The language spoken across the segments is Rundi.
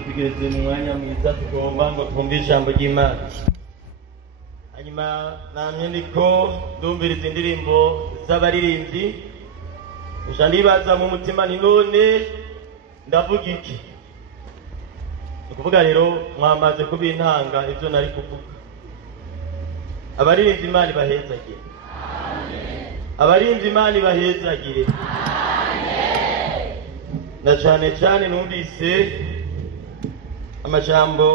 tugeze mu mwanya mwiza tugomba ngo twumve ijambo ry'Imana. Hanyuma namye ndiko ndumviriza indirimbo z'abaririmbyi, nja ndibaza mu mutima ni none ndavuga iki? Ukuvuga rero mwamaze kubintanga ivyo nari kuvuga. Abaririmbyi Imana ibahezagire. Abaririmbyi Imana ibahezagire. Na cyane cyane numvise amajambo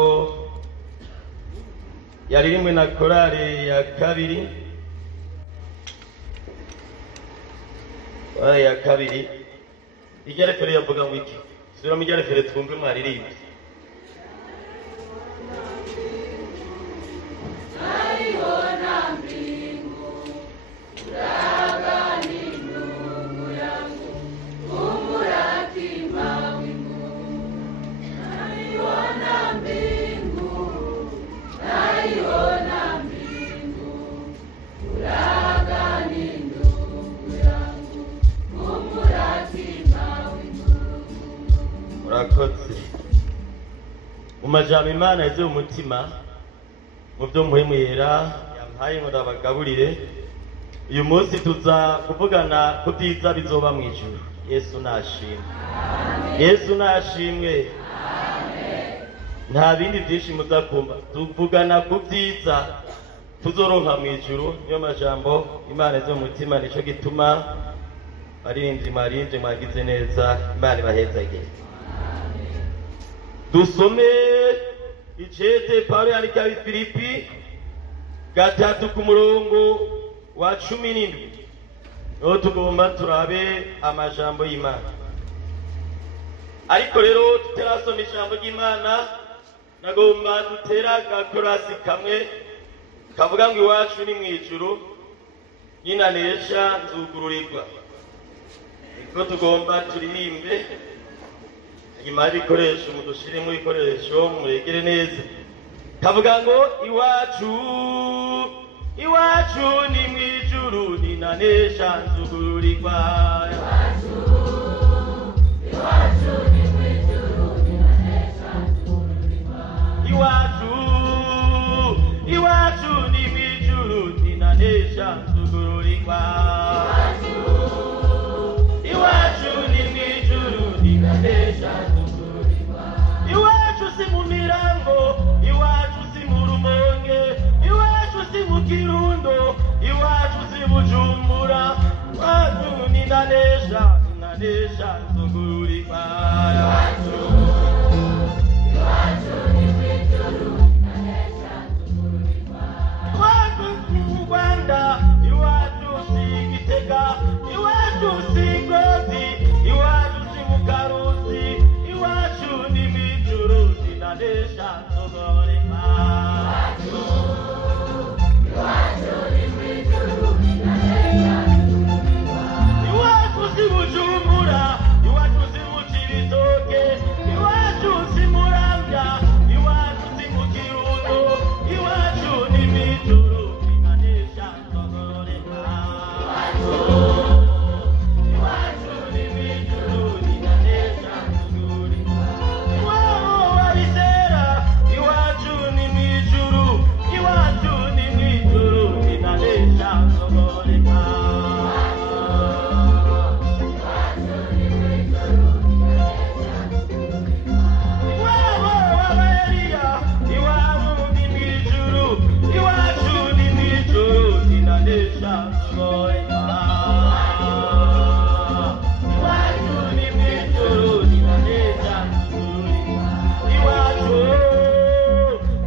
yaririmwe na korale ya kabiri, ya kabiri igerefere yavuga ngo iki? Sura mu igerefere twumve mwaririmbe. Umajambo Imana yaze umutima mu byo muhemu yera yampaye ngo ndabagaburire. Uyu munsi tuza kuvugana ku byiza bizoba mu ijuru. Yesu nashimwe. Yesu nashimwe. Nta bindi byinshi muzakumva, tuvugana ku byiza tuzoronka mu ijuru. Niyo majambo Imana yaze umutima, nico gituma baririmbyi mwagize neza. Imana ibahezagire. Dusome icete Paulo yandika Filipi gatatu ku murongo wa 17. No tugomba turabe amajambo y'Imana. Ariko rero tutarasoma ijambo ry'Imana, nagomba dutera gakorasi kamwe kavuga ngo iwacu ni mwijuru, nyinanesha nzugururirwa. Iko tugomba turirimbe. Nyuma y'ibikoresho mudushiremo ibikoresho muregere neza. Kavuga ngo iwacu ni mwijuru, ninanesha nzugururirwa. Iwacu ni mwijuru, ninanesha nzugururirwa. Iwacu ni mwijuru, ninanesha nzugururirwa. Iwacu ni mwijuru, ninanesha nzugururirwa. Iwacu si mu Mirango, iwacu si mu Rumonge, iwacu si mu Kirundo, iwacu si Bujumbura. Iwacu ninanesha nzugururirwa. Iwacu ni mwijuru, ninanesha nzugururirwa. Iwacu si mu Rwanda, iwacu si Gitega, iwacu si Ngozi, iwacu si mu Karusi. Iwacu ni mwijuru, ninanesha nzugururirwa. Iwacu ni mwijuru, ninanesha nzugururirwa. Iwacu si Bujumbura, iwacu si mu Cibitoke, iwacu si Muramvya, iwacu si mu Kirundo. Iwacu ni mwijuru, ninanesha nzugururirwa. Iwacu ni mwijuru, ninanesha nzugururirwa. Iwabo wabisera, iwacu ni mwijuru, iwacu ni mwijuru, ninanesha nzugururirwa. Iwabo w'Abariya, iwabo ni mwijuru, iwacu ni mwijuru, ninanesha nzugururirwa. Iwacu ni mwijuru, ninanesha nzugururirwa.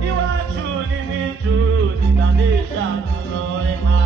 Iwacu ni mwijuru, ninanesha nzugururirwa.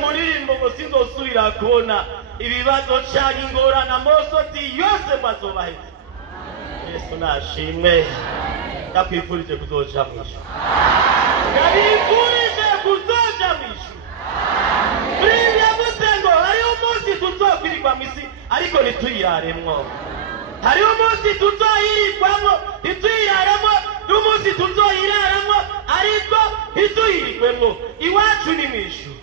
mu ndirimbo ngo sinzosubira kubona ibibazo cyangwa ingorane amosozi yose bazobaheze. Yesu nashimwe. Ndakwifurije kuzoja mu ijuru. Ndabifurije kuzoja mu ijuru. Buriya musengo hariho umunsi tuzokwirirwa mu isi ariko ntituyiraremwo. Hariho umunsi tuzoyirirwamo ntituyiraremwo, n'umunsi tuzoyiraramo ariko ntituyirirwemo. Iwacu ni mu ijuru.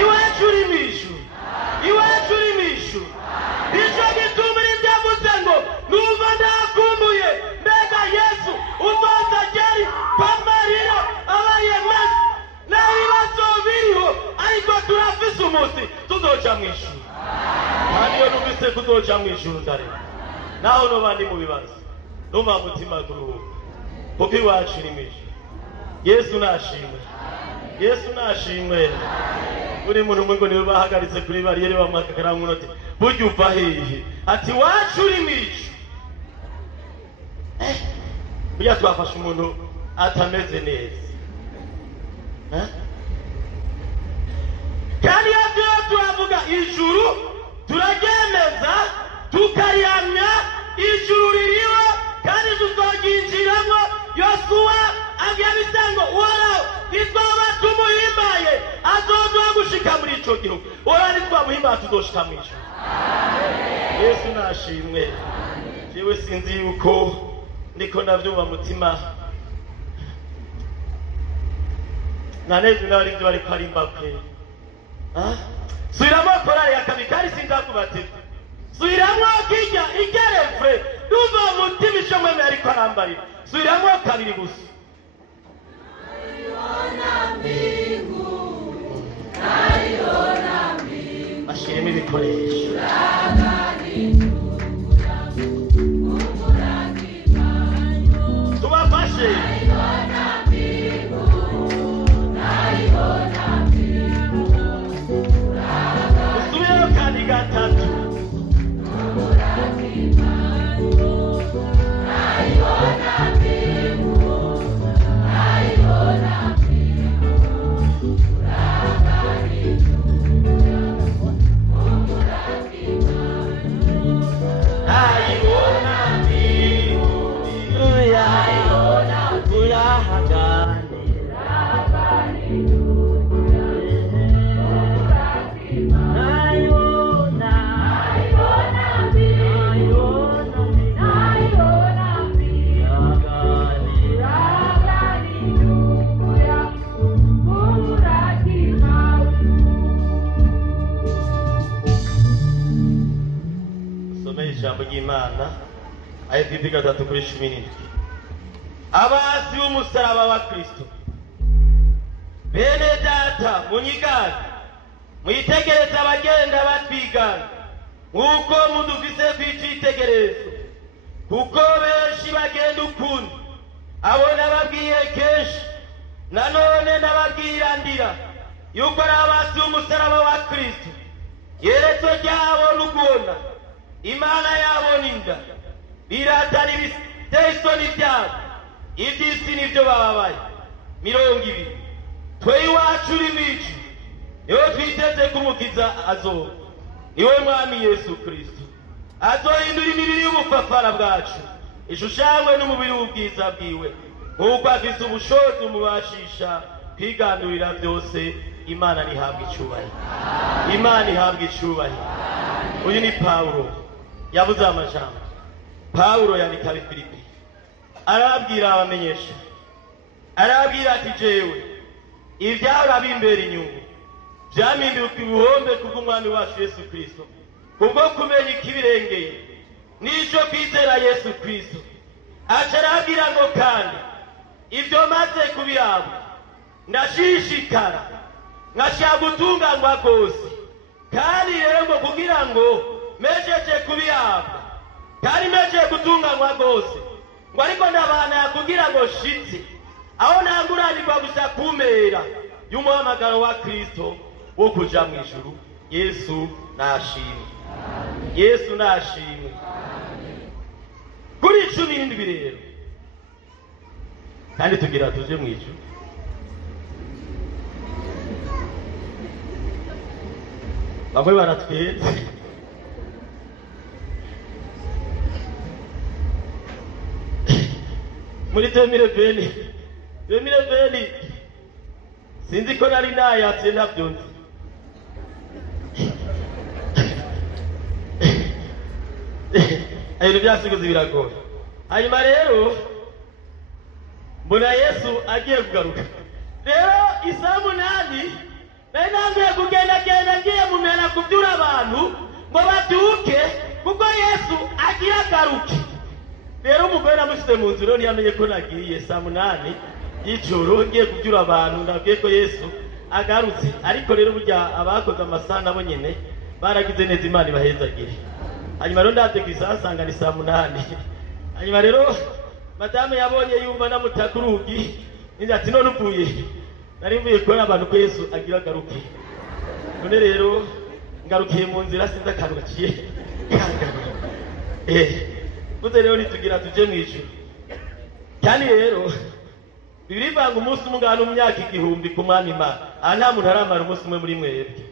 Iwacu ni mu ijuru. Iwacu ni mu ijuru. Nicyo gituma iryavuze ngo numva ndakumbuye mbega Yesu uzoza ryari kwamarira abaye mesi n'ibibazo biriho ariko turafise umunsi tuzoja mu ijuru. Kandi iyo numvise kuzoja mu ijuru ndareba naho noba ndi mu bibazo numva mutima kuruhuka kuko iwacu ni mu ijuru. Yesu nashimwe. Yesu nashimwe. Uri muntu umwe ngo niwe bahagaritse kuri bariyeri bamwakakara munoti burya uva hehe ati wacu uri mu ijuru. Burya twafashe umuntu atameze neza. Kandi iyo turavuga ijuru turaryemeza tukarihamya ijuru ririho kandi tuzoryinjiramo. Yosuwa abwira Bisango uhoraho nitwaba tumuhimbaye azoduha gushika muri ico gihugu. Uhoraho nitwamuhimbaye tuzoshika mu ijuru. Yesu nashimwe. Jewe sinzi yuko ndiko ndavyumva mutima naneze nari ibyo bari karimba kwe. Subiramo korali ya kabiri kandi sinzakubatiza. Subiramo kijya igerefre numva mutima ishomwe ariko arambarira. Subiramo kabiri gusa. Ashiremo ibikoresho. Tubafashe. Usubire kandi gatatu. Ijambo ry'Imana Filipi 3:17. Abasi b'umusaraba wa Kristo bene data munyigane mwitegereza abagenda batwigana nk'uko mudufise kw'icitegererezo kuko benshi bagenda ukundi abo nababwiye kenshi nanone nababwira ndira yuko ari abasi b'umusaraba wa Kristo yerezo ryabo n'ugubona Imana yabo ninda biratari bitesoni byabo iby'isi nibyo bababaye. 20 twe iwacu uri micu niwe twiteze kumukiza azoba niwe mwami Yesu Kristo azohindura imibiri y'ubupfapfara bwacu ishushanywe n'umubiri w'ubwiza bwiwe nk'uko afise ubushobozi umubashisha kwigandurira byose. Imana nihabwa icyubahiro. Imana ihabwa icyubahiro. Uyu ni Paulo yavuze amajambo. Paulo yandika Filipi arabwira abamenyesha arabwira ati jewe ibyahora bimbera inyungu byaminduka ibihombe kubw'umwami wacu Yesu Kristo kubwo kumenya ikibirengeye n'icyo kwizera Yesu Kristo. Aca arabwira ngo kandi ibyo maze kubiraba ndashishikara nkashaka gutunganywa rwose kandi rero ngo kugira ngo mejeje kubihabwa kandi mejeje gutunganywa rwose ngo ariko ndabana kugira ngo shitse aho nanguranirwa gusa kumera y'umuhamagaro wa Kristo wo kuja mu ijuru. Yesu nashimwe. Yesu nashimwe. Kuri 17 rero kandi tugira tuje mu ijuru bamwe baratwenze muri 2020 sinzi ko nari nayatse ntabyo nzi ibintu byasiguze biragoye hanyuma rero mbona Yesu agiye kugaruka rero isaha 8 nari nangiye kugendagenda ngiye mu mihana kubyura abantu ngo babyuke kuko Yesu agiye agaruke rero umugore namushyize mu nzu rero ntiyamenye ko nagiye saa 8 y'ijoro ngiye kubyura abantu ndabwiye ko Yesu agarutse ariko rero burya abakoze amasaha nabo nyene baragize neza Imana ibahezagire hanyuma rero ndaze ku isaha asanga ni saa 8 hanyuma rero madame yabonye yumva namutaka urugi ninzi ati none uvuye nari mvuye kubona abantu ko Yesu agira agaruke none rero ngarukiye mu nzira sinzi akantu gaciye buze rero nitugira tuje mu ijuru kandi rero Bibiri banga umunsi umugana mu myaka 1000 ku mwami Imana aha nta muntu aramara umunsi umwe muri mwebwe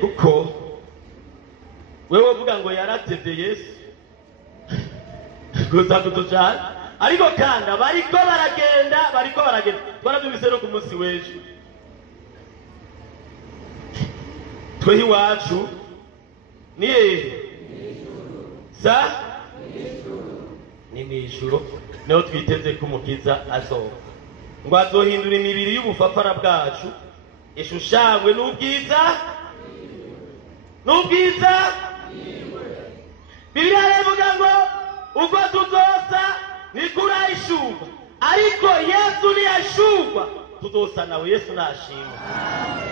kuko wewe uvuga ngo yaratevye Yesu gusa tutujana ariko kandi bariko baragenda twarabyumvise no ku munsi w'ejo twehi wacu ni sa ni mw'ijuru niho twiteze ko umukiza azoba ngo azohindura imibiri y'ubufafara bwacu ishushanywe n'ubwiza Bibiliya ivuga ngo ubwo tuzosa nikura ishurwa ariko Yesu niyashurwa tuzosa nawe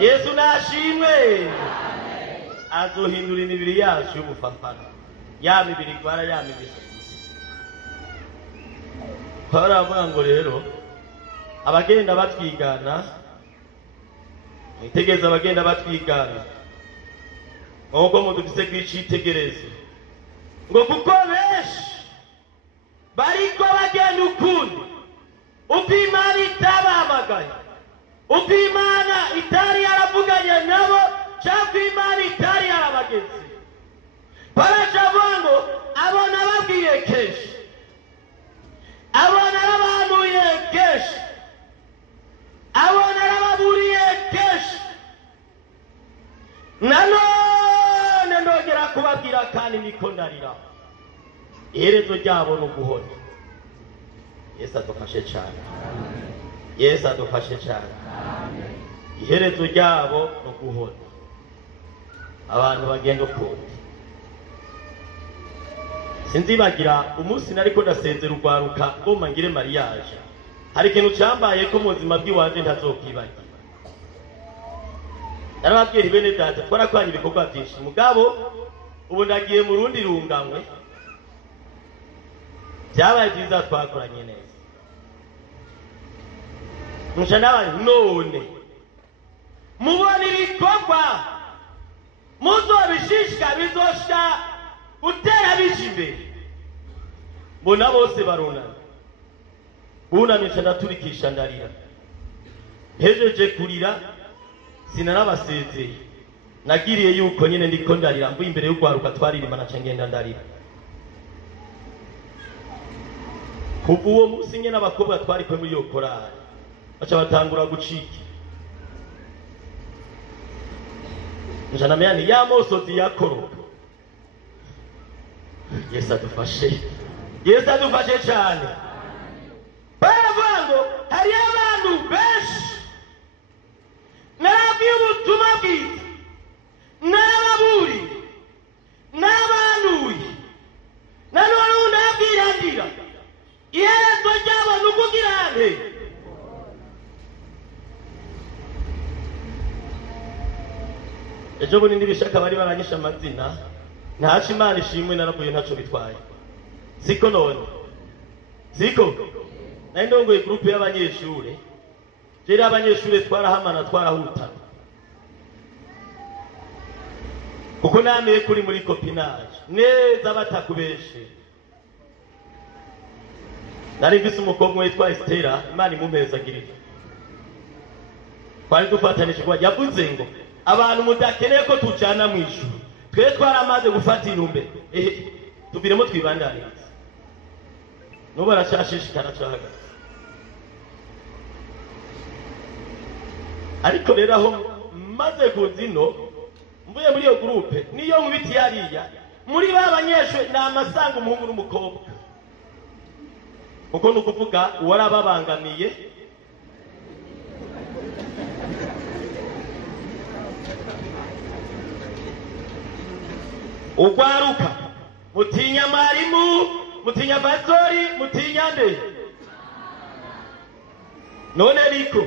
Yesu nashimwe azohindura imibiri yacu y'ubufafara ya mibiri gwara ya mibiri baravuga ngo rero abagenda batwigana itegeza abagenda batwigana nk'uko mudufise kw'icitegerezo ngo kuko benshi bariko bagenda ukundi uko Imana itabahamagaye uko Imana itari yaravuganye nabo cyangwa Imana itari yarabageze baracavuga ngo abona babwiye kenshi abona arabahanuye kenshi abona arababuriye kenshi nanone ndongera kubabwira kandi niko ndarira iherezo ryabo ni uguhona Yesu adufashe cyane iherezo ryabo ni uguhona abantu bagenda ukundi sinzibagira umunsi nariko ndasezera urwaruka ngomba ngire mariage hari ikintu cyambaye ko mu buzima bw'iwanje ntazokwibagira narababwiye bene data twarakoranye ibikorwa byinshi mugabo ubu ndagiye mu rundi rungamwe byabaye byiza twakoranye neza musha n'abantu none mubona ibikorwa muzobishishika bizoshika utera bije imbere mbona bose barunana bunamisha ndaturikisha ndarira hejeje kurira sinarabasezeye nagiriye yuko nyene ndiko ndarira mvuye imbere y'urwaruka twaririmba naca ngenda ndarira kuva uwo munsi nyene abakobwa twari kwe muri iyo korali baca batangura gucika njana meyani ya mosozi yakoroka Yesu adufashe cyane baravuga ngo hari abantu benshi narabwiye ubutumwa bwiza n'ababuri n'abanuye nanone ndabwirangira iherezo ryabo ni ukugira nte ejo bundi ndibishaka bari baranyisha amazina ntaca Imana ishimwe naravuye ntaco bitwaye siko none siko nari ndongoye groupe y'abanyeshure jeri abanyeshure twarahamana twarahutana kuko nameye kuri muri copinage neza batakubeshe nari mfise umukobwa witwa Estera Imana imumpezagirira twari dufatanije kuba yavuze ngo abantu mudakeneye ko tujana mu ijuru twe twaramaze gufata inumbe tubiremo twibandaniriza no barashashishikana caga ariko rero aho maze kuzino mvuye muri iyo groupe niyo nkubiti yariya muri babanyeshwe namasanga umuhungu n'umukobwa uko nukuvuga warababangamiye ugwaruka mutinya mwarimu mutinya pastori mutinya nde none riko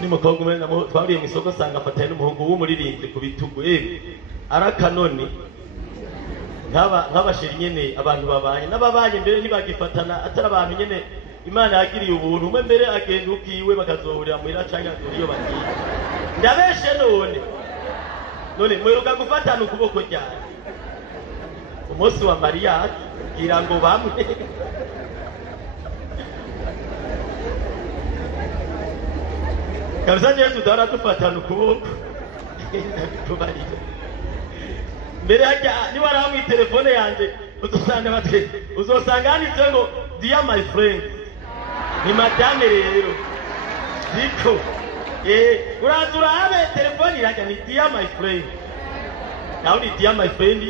ni mukobwa umwe twariye mu isoko sanga afatanye n'umuhungu w'umuririmbyi ku bitugu arakanoni nk'abashiri nyene abantu babanye n'ababanye mbere ntibagifatana atari abantu nyene Imana yagiriye ubuntu umwe mbere agenda ubwiwe bakazohurira muhira canke iyo bagiye ndabeshe none mweruka gufatana ukuboko ryane umunsi wa mariage kugira ngo bamwe kabisa Yesu dara dufatana ukuboko tubarije mbere hajya ni waramu telefone yanje uzosanga handitse ngo dear my friend ni madame rero ziko urazura habe telefone irajya ni dear my friend naho ni dear my friend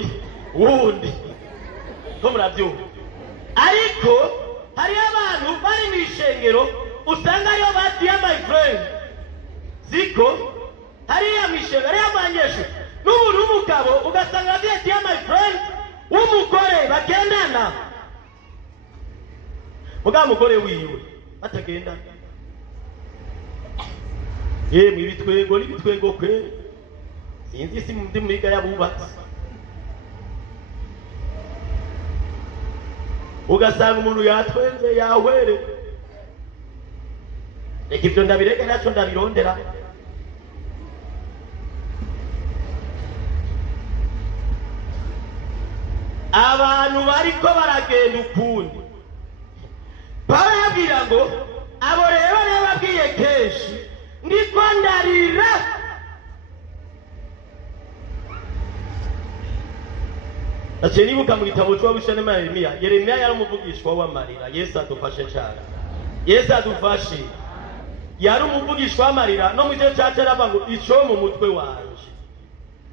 wundi ko murabyumva ariko hari abantu bari mu ishengero usanga ariyo ba dear my friend ziko hariya mu ishengero hariya abanyeshuri n'umuntu w'umugabo ugasanga agiye dear my friend w'umugore bagendana muga mugore wiwe batagenda ibitwego n'ibitwego kwe sinzi si ndi muri gaya bubatse ugasanga umuntu yatwenze yahwere reka ibyo ndabireka nacyo ndabirondera abantu bariko baragenda ukundi Pawulo yabwira ngo abo rero babwiye kenshi ndiko ndarira Ache nibuka mu gitabo cy'abishane Yeremiya yari umuvugishwa w'amarira Yesu adufashe cyane Yesu adufashe yari umuvugishwa w'amarira no mu gihe cyacu aravuga ngo ico mu mutwe wanje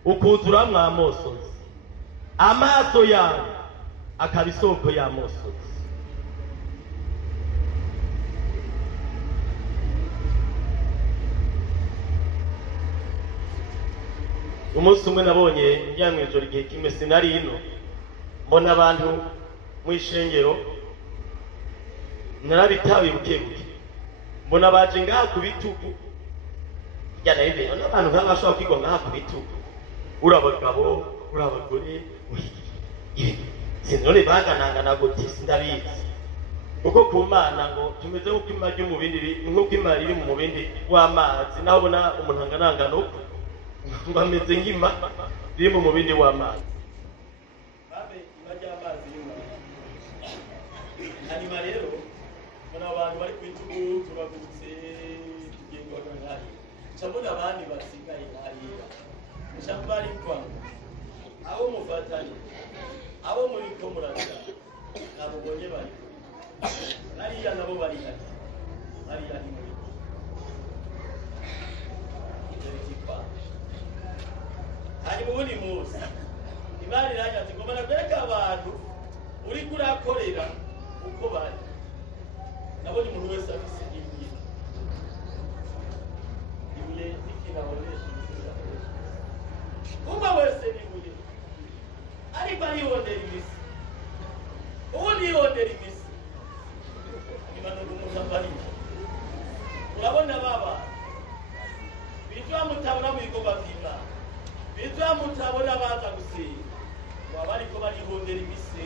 ukuzura mwamosozi amaso yawe akaba isoko y'amosozi umunsi umwe nabonye njya mu ijoro igihe kimwe sinari ino mbona abantu mu ishengero narabitawe bukebuke mbona baje ngaha ku bitugu njyana ibintu n'abantu nk'abashobora kwigwa ngaha ku bitugu urabagabo urabagore sinone baganangana gute sindabizi kuko ku Mana ngo tumeze nk'uko ima ry'umubindi nk'uko ima riri mu mubindi w'amazi naho ubona umuntu anganangana uko ngo ameze nk'ima riri mu mubindi w'amazi babe ima ry'amazi hanyuma rero mbona abantu bari kwitugu tubagurutse tugendwa nk'ahari cabona abandi basigaye hariya mushamba bari kwa abo mufatanye abo muri ko muraza nabonye bari hariya nabo bari hariya ni muri hanyuma ubundi munsi Imana iranyaze ngo banagwereka abantu uri kurakorera uko bari nabonye umuntu wese afise ibuye n'ikinabonesha kuma wese n'ibuye ariko arihondera imisi ubundi yihondera imisi imanuka umuntu ambarira urabona baba bitwa mutabona mu bikorwa by'Imana bitwa mutabona baza gusenga baba ariko barihondera imisi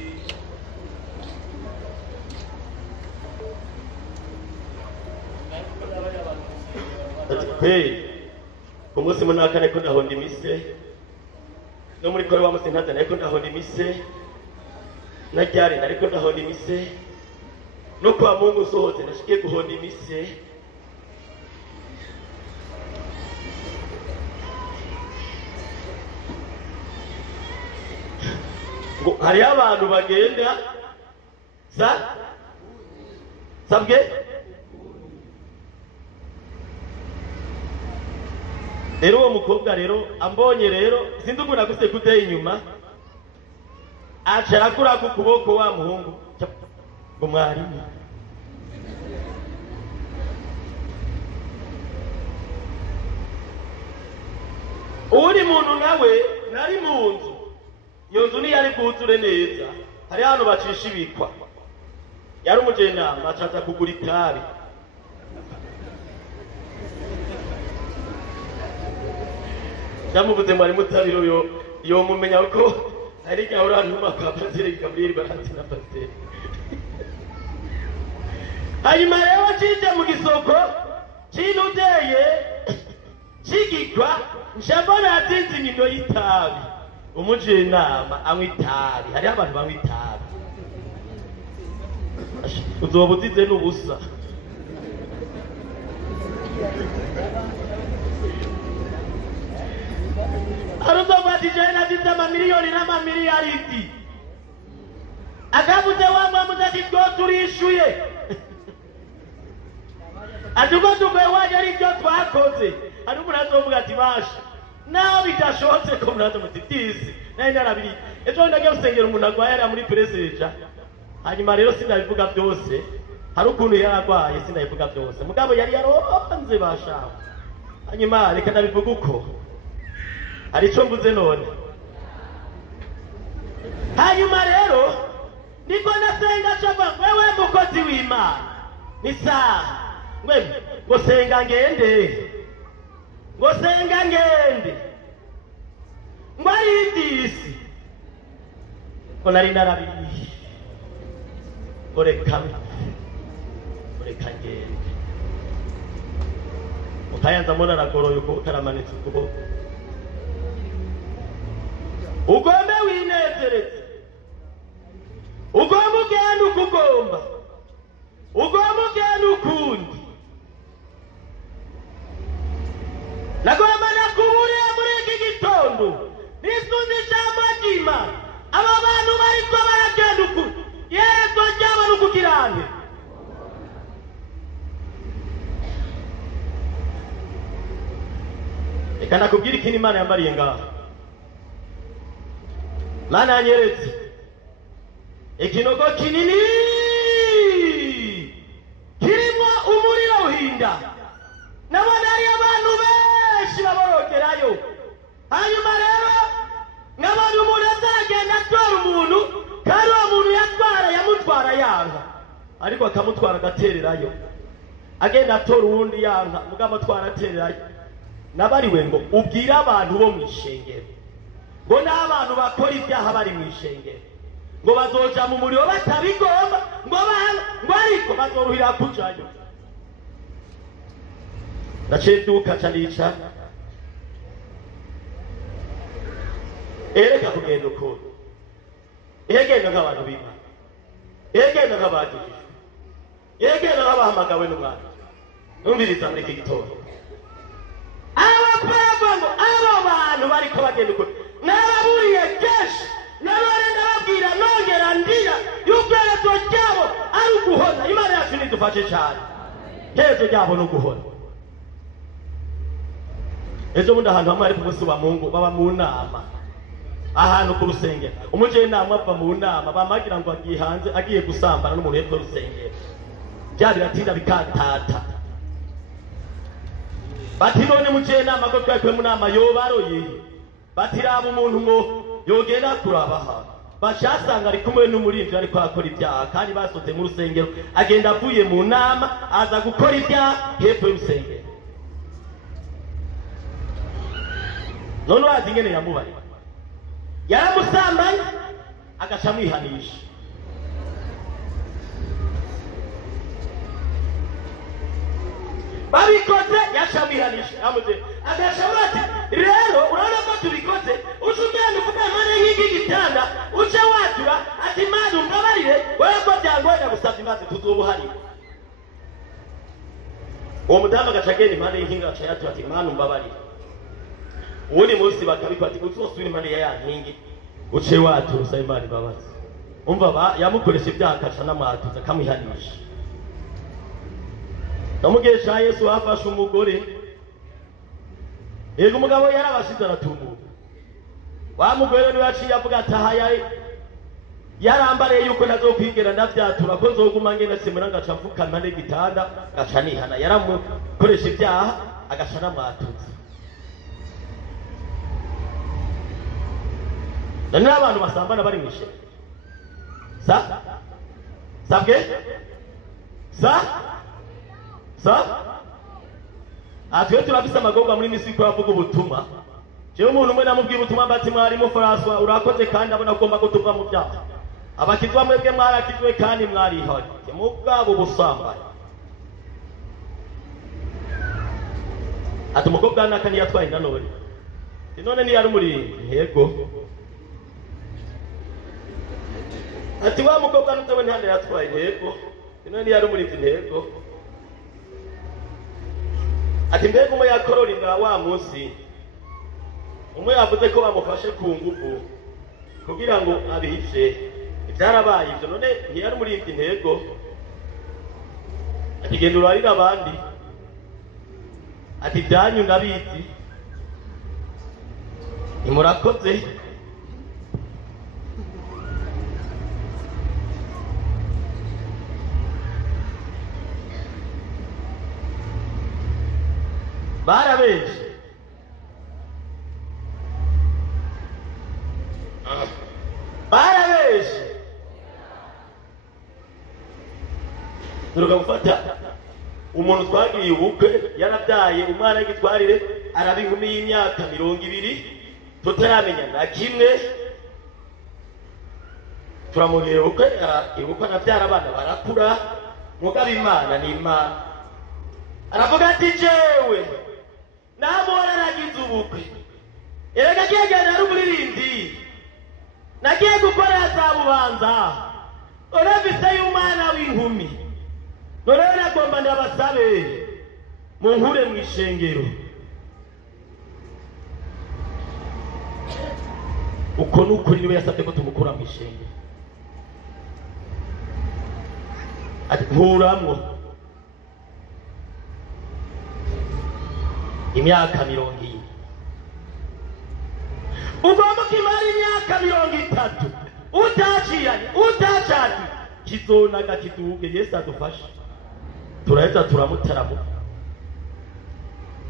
ku munsi munakane ko ndahonda imise no muri kore wa musintaza ariko ndahonda imise najyari nariko ndahonda imise no kwa Mungu sohote nashikiye guhonda imise ngo hari abantu bagenda sabwe rero uwo mukobwa rero ambonye rero sinzi ukuntu aguse kuteye inyuma aca arakura ku kuboko wa muhungu ngo mwarimu uri muntu nawe nari mu nzu iyo nzu ntiyari bwuzure neza hari hano bacisha ibikwa yari umujenama acaza kugura itabi yamuvuze mwari mutabiro yo mumenya ko hari igihe urantuma kwa pasiteri Gabriel Bahati na pasiteri hanyuma rero cije mu gisoko kinudeye kigikwa nshabona yatinze inyino y'itabi umujenama anywa itabi hari abantu banywa itabi uzoba uzize n'ubusa aruzoba tijana nazize amamiliyoni n'amamiliyaridi akavuze wamwamuze ati bwo turishuye ati ubwo tuvuye waje ari byo twakoze ari umuntu azovuga ati basha nawe bidashobotse ko umuntu azomutitizi nari narabiri ejo ndagiye gusengera umuntu agwaye ari muri pereseja hanyuma rero sinabivuga byose hari ukuntu yaragwaye sinabivuga byose mugabo yari yaronze bashaka hanyuma reka ndabivuga uko hari icyo mvuze none hanyuma rero niko nasenga cova wewe mukozi w'Imana ni saha ngo senga ngende ngo senga ngende ngo arindisi ngo nari narabiri ngo reka ngende ukayanza mbona aragoroye uko utaramanitse ukuboko ugombe winezereze ugomba ugenda uko ugomba ugomba ugenda ukundi nagomba nakuburiye muri iki gitondo nisunze ijambo ry'Imana aba bantu bariko baragenda ukundi yezo ryaba n'ukugirane reka nakubwira ikintu Imana yambariye ngaho Mana yanyeretse ikinogo kinini kirimo umuriro uhinda nabona ari abantu benshi baborogerayo hanyuma rero nkabona umuntu azagenda atora umuntu kandi uwo muntu yamutwara yanga ariko akamutwara agatererayo agenda atora uwundi yanga mugabo atwara atererayo nabariwe ngo ubwire abantu bo mu ishengero ngo n'abantu bakora ibyaha bari mu ishengero ngo bazoja mu muriro batabigomba ngo ariko bazoruhira kujayo ndaciye duka canica ereka kugenda ukuntu egenda nk'abantu b'Imana egenda nk'abagijijwe egenda nk'abahamagawe n'Umwana numviriza muri iki gitondo ngo abo bantu bariko bagenda ukuntu nababuriye kenshi nabone ndababwira nongera ndira yuko iherezo ryabo ari uguhona Imana yacu nidufashe cyane iherezo ryabo ni uguhona ejo bundi ahantu hamwe ari ku munsi wa Mungu baba mu nama ahantu ku rusengero umujenama ava mu nama bamagira ngo agiye hanze agiye gusambana n'umuntu hepfo y'urusengero bya biratinda bikatata bati none mujenama ko twakwe mu nama yobaroye batiraba umuntu ngo yogenda kurabaha bashasanga ari kumwe n'umurinzi ariko akora ibyaha kandi basoze mu rusengero agenda avuye mu nama aza gukora ibyaha hepfo y'urusengero none wazi ingene yamubaye yaramusambanye agaca amwihanisha babikoze acamwihanisha amuze agashama ati rero urabona ko tubikoze uca ugenda uvuga impande y'iki gitanda uce watura ati Mana umbabarire wewe ko byangoye ndagusabye imbabazi tuzobuharira. Uwo mudamu agaca agenda impande y'inkingi agaca yatura ati Mana umbabarire. Uwundi munsi bakabikwa ati uzosubira impande ya ya nkingi uce watura usaba Imana imbabazi. Umva yamukoresha ibyaha agaca n'amwatuza akamwihanisha. Namugesha Yesu hafashe umugore yego umugabo yarabashize aratumuka. Wa mugore niwe yaciye avuga ati aha yarambariye yuko nazokwigera ndavyatura ko nzoguma ngenda simura ngaca mfuka impande y'igitanda gaca nihana. Yaramukoresha ibyaha agaca n'amwatuza. None abantu basambana bari mwishe sabwe atwe turafise amagorwa muri misi ko avuga ubutumwa. Jewe umuntu umwe namubwiye ubutumwa mbati mwarimu François urakoze kandi abona ugomba kutuva mu byaha. Abakizwa mwebwe mwarakizwe kandi mwarihoye mugabo busambana. Ati umukobwa nakani yatwaye nanone none ni yari muri yego. Ati wa mukobwa n'utawe ntihande yatwaye yego none ni yari muri intego. Ati mbega umwe yakorora inda wa munsi umwe yavuze ko bamufashe ku nguvu kugira ngo abice ibyarabaye ibyo none ntiyari muri intego. Ati genda urarira abandi ati byanyu ndabizi nimurakoze. Barabeshe turuka gufata umuntu twagiriye ubukwe yarabyaye umwana w'igitwarire araba inkumi y'imyaka 20 tutaramenya na kimwe. Turamubwira ubukwe ibuka nabyara abana barakura mugabo Imana ni Imana. Aravuga ati jewe nabora nagize ubukwe erega kigenda ari umuririmbyi nagiye gukora zabubanza urabise y'umwana w'inkumi none nagomba ndabasabe munkure mu ishengero. Uko n'ukuri niwe yasabye ko tumukura mu ishengero. Ati nkuramwo imyaka 20 ugomba kimara imyaka 30 utacanye kizonaga kiduge. Yesu adufashe turaheza turamutaramu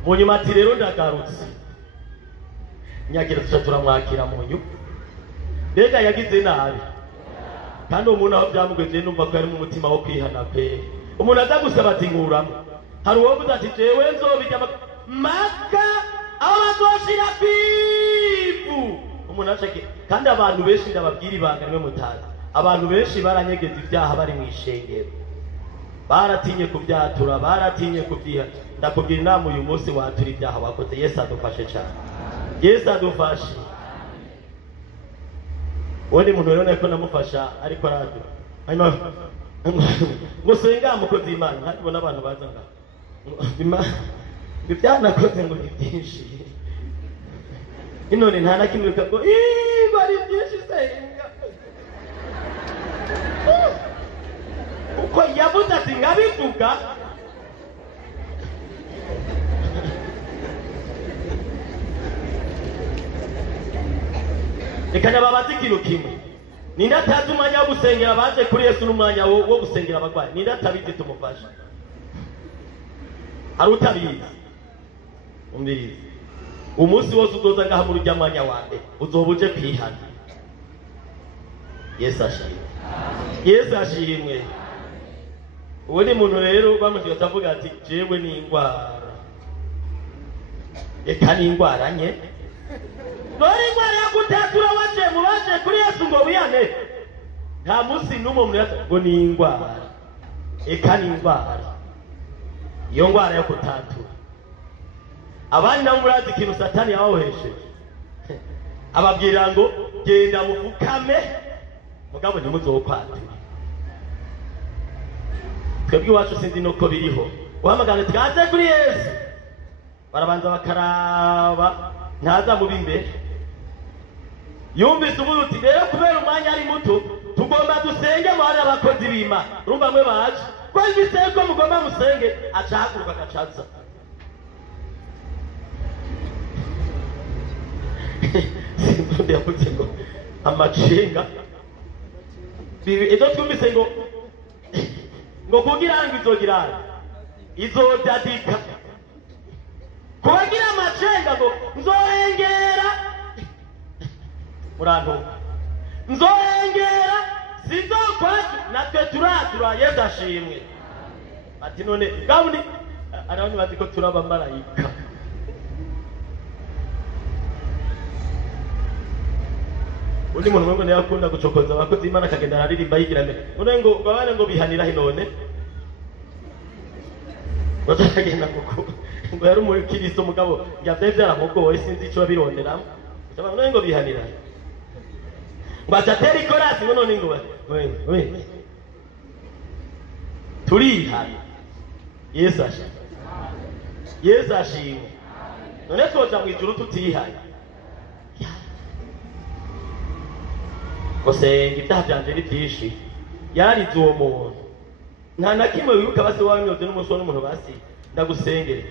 mu nyuma ati rero ndagarutse nyagira tuca turamwakira mu nyuma. Mbega yagize nabi kandi umuntu aho byamugeze numva ko yari mu mutima wo kwihana pe. Umuntu azagusaba ati nkuramo hari uwo buza ati jewe nzobijya maka aho bazoshira bivu umuntu ashake. Kandi abantu benshi ndababwira ibanga rimwe mutazi, abantu benshi baranyegeza ibyaha bari mu ishengero, baratinye kubyatura, baratinye kubyiha. Ndakubwira inama uyu munsi watura ibyaha wakoze. Yesu adufashe cyane, Yesu adufashe. Undi muntu rero nako namufasha ariko araduka hanyuma ngo senga mukozi Imana. Hatubona abantu baza nga ibyanakoze ngo ni byinshi inone nta nakimwe ko bari byinshi senga uko yavuze ati ngabivuga Reka babaze ikintu kimwe, ninde atazi umwanya wo gusengera baje kuri Yesu n'umwanya wo gusengera abagwayi? Ninde atabizi tumufasha? Hari utabizi? Umvirize, umunsi wose uzoza ngaha mu rujya mwanya wande uzobuje kwihana. Yesu ashimwe, Yesu ashimwe. Ubundi muntu rero bamujye atavuga ati jewe ni ingwara, reka ni ingwara nye Nori ngwara ya kutatura waje mubaje kuri Yesu ngo wiyane. Nta munsi n'umwe mu yata ngo ni ingwara. Eka ni ingwara. Iyo ngwara yo kutatura. abandi nabo murazi ikintu satani yababohesheje ababwira ngo genda mupfukame mugabo ntimuzokwatura. Twebwe iwacu sinzi nuko biriho uhamagara twaze kuri Yesu barabanza bakaraba ntaza mubi imbere yumvise ubundi uti rero kubera umwanya ari muto tugomba dusenge mu hari abakozi b'Imana urumva mwe baje kwumvise ko mugomba musenge acahaguruka agacaza simbundi yavuze ngo amacenga ejo twumvise ngo kugira ngo izodadika kubagira amacenga ngo nzohengera murantu nzohengera sinzokwacu natwe turatura Yesu ashimwe ati none gabundi arabandi bazi ko turaba marayika undi muntu mwengo ne yakunda gucokoza abakozi Imana akagenda aririmba yigira mbere none ngo babane ngo bihanira hinone batagenda kuko ngo yari umukiristo mugabo yavye vyaramugoye sinzi ico babirondera none ngo bihanira Batateri korasi none ngo we turihana Yesu ashimwe none twoja mu ijuru tutihana gusenga ibyaha byanje ni byinshi yarize uwo muntu nta na kimwe wibuka basi wawe myoze n'umusoro n'umuntu basi ndagusengere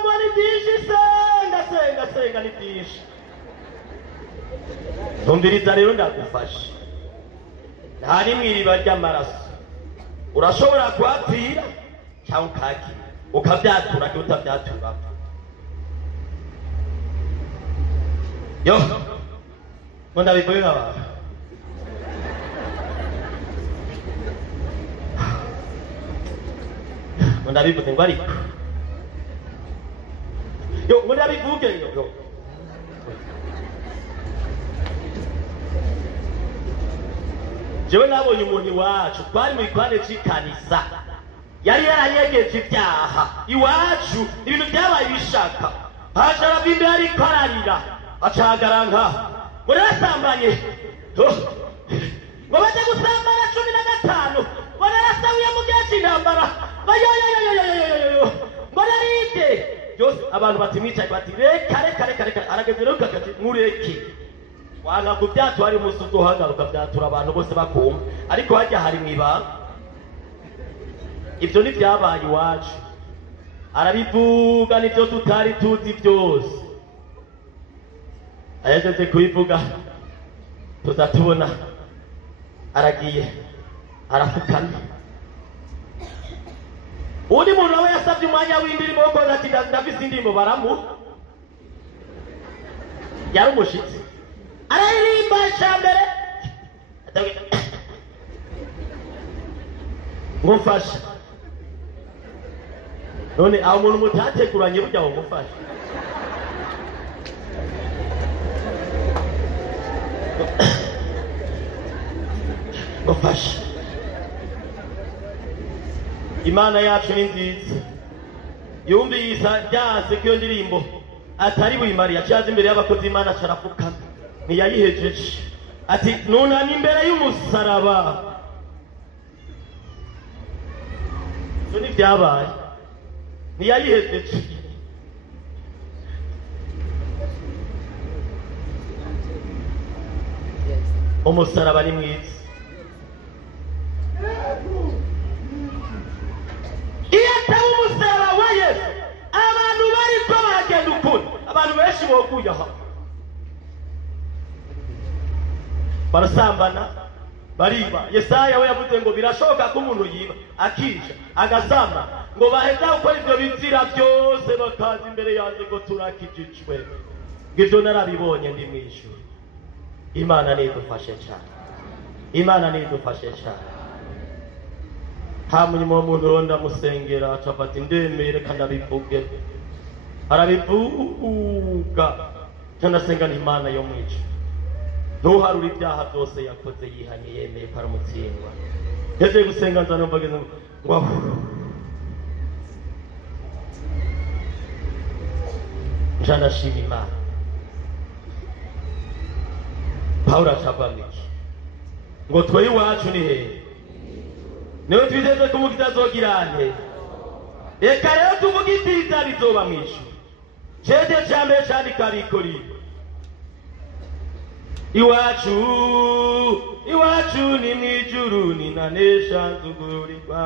ngo ni byinshi senga ni byinshi ntumviriza rero ndagufasha nta rimwe iriba ry'amaraso urashobora kuhapfira cyangwa ukakira ukabyatura cyangwa utabyatura yo ngo ndabivuye nk'abantu ngo ndabivuze ngo ariko yo ngo ndabivuge yo jewe nabonye umuntu iwacu twari mu gikwande c'ikanisa yari yaranyegeje ibyaha iwacu ibintu byabaye bishaka haje arabimbe ariko ararira acagaranka ngo narasambanye ngo baje gusambana 15 ngo narasawiye mu gihe cy'intambara ngo yo ngo narite byose abantu batimwicaye bati reka arageze rero kakati mureke wanga kubyatura ari musu duhagaruka byatura abantu bose bakumva ariko hajya hari mwibanga ibyo nibyabaye iwacu arabivuga nibyo tutari tuzi byose ayageze kubivuga tuzatubona aragiye arafukana undi muntu nawe yasabye umwanya w'indirimbo wo koza ati ndafise indirimbo baramu yari umushitsi aririmba cyambere ngufasha none aho umuntu mutateguranye burya aho ngufasha ngufasha Imana yacu ni nziza yumvise byanse ko iyo ndirimbo atari buyimari yacaze imbere y'abakozi Imana carapfukama ntiyayihejeje ati nunamye imbere y'umusaraba ibyo ntibyabaye ntiyayihejeje umusaraba ni mwiza iyo ataba umusaraba wa Yesu abantu bariko baragenda ukuri abantu benshi boguye aha barasambana bariba Yesaya we yavuze ngo birashoboka ko umuntu yiba akisha agasamba ngo baheza gukora ibyo bizira byose bakaza imbere yanjye ngo turakijijwe ngibyo narabibonye ndi mw'ijuru Imana nidufashe cyane Imana nidufashe cyane nta murimo w'umuntu ronda musengera acafata indemere kandi abivuge arabivuga cyanasenga n'Imana yo mw'ijuru ntuharure ibyaha byose yakoze yihanye yemeye ko aramutsindwa yaje gusenga nzana mbageze ngo nshimira Imana. Pawulo acabamiki ngo twe iwacu ni hehe, niwe twizeze ko umukiza azogira nte. Reka rero tuvuge ibyiza bizoba mu ijuru. Cete ca mbere candika Abikorino, iwacu ni mu ijuru ninanesha nzugurirwa.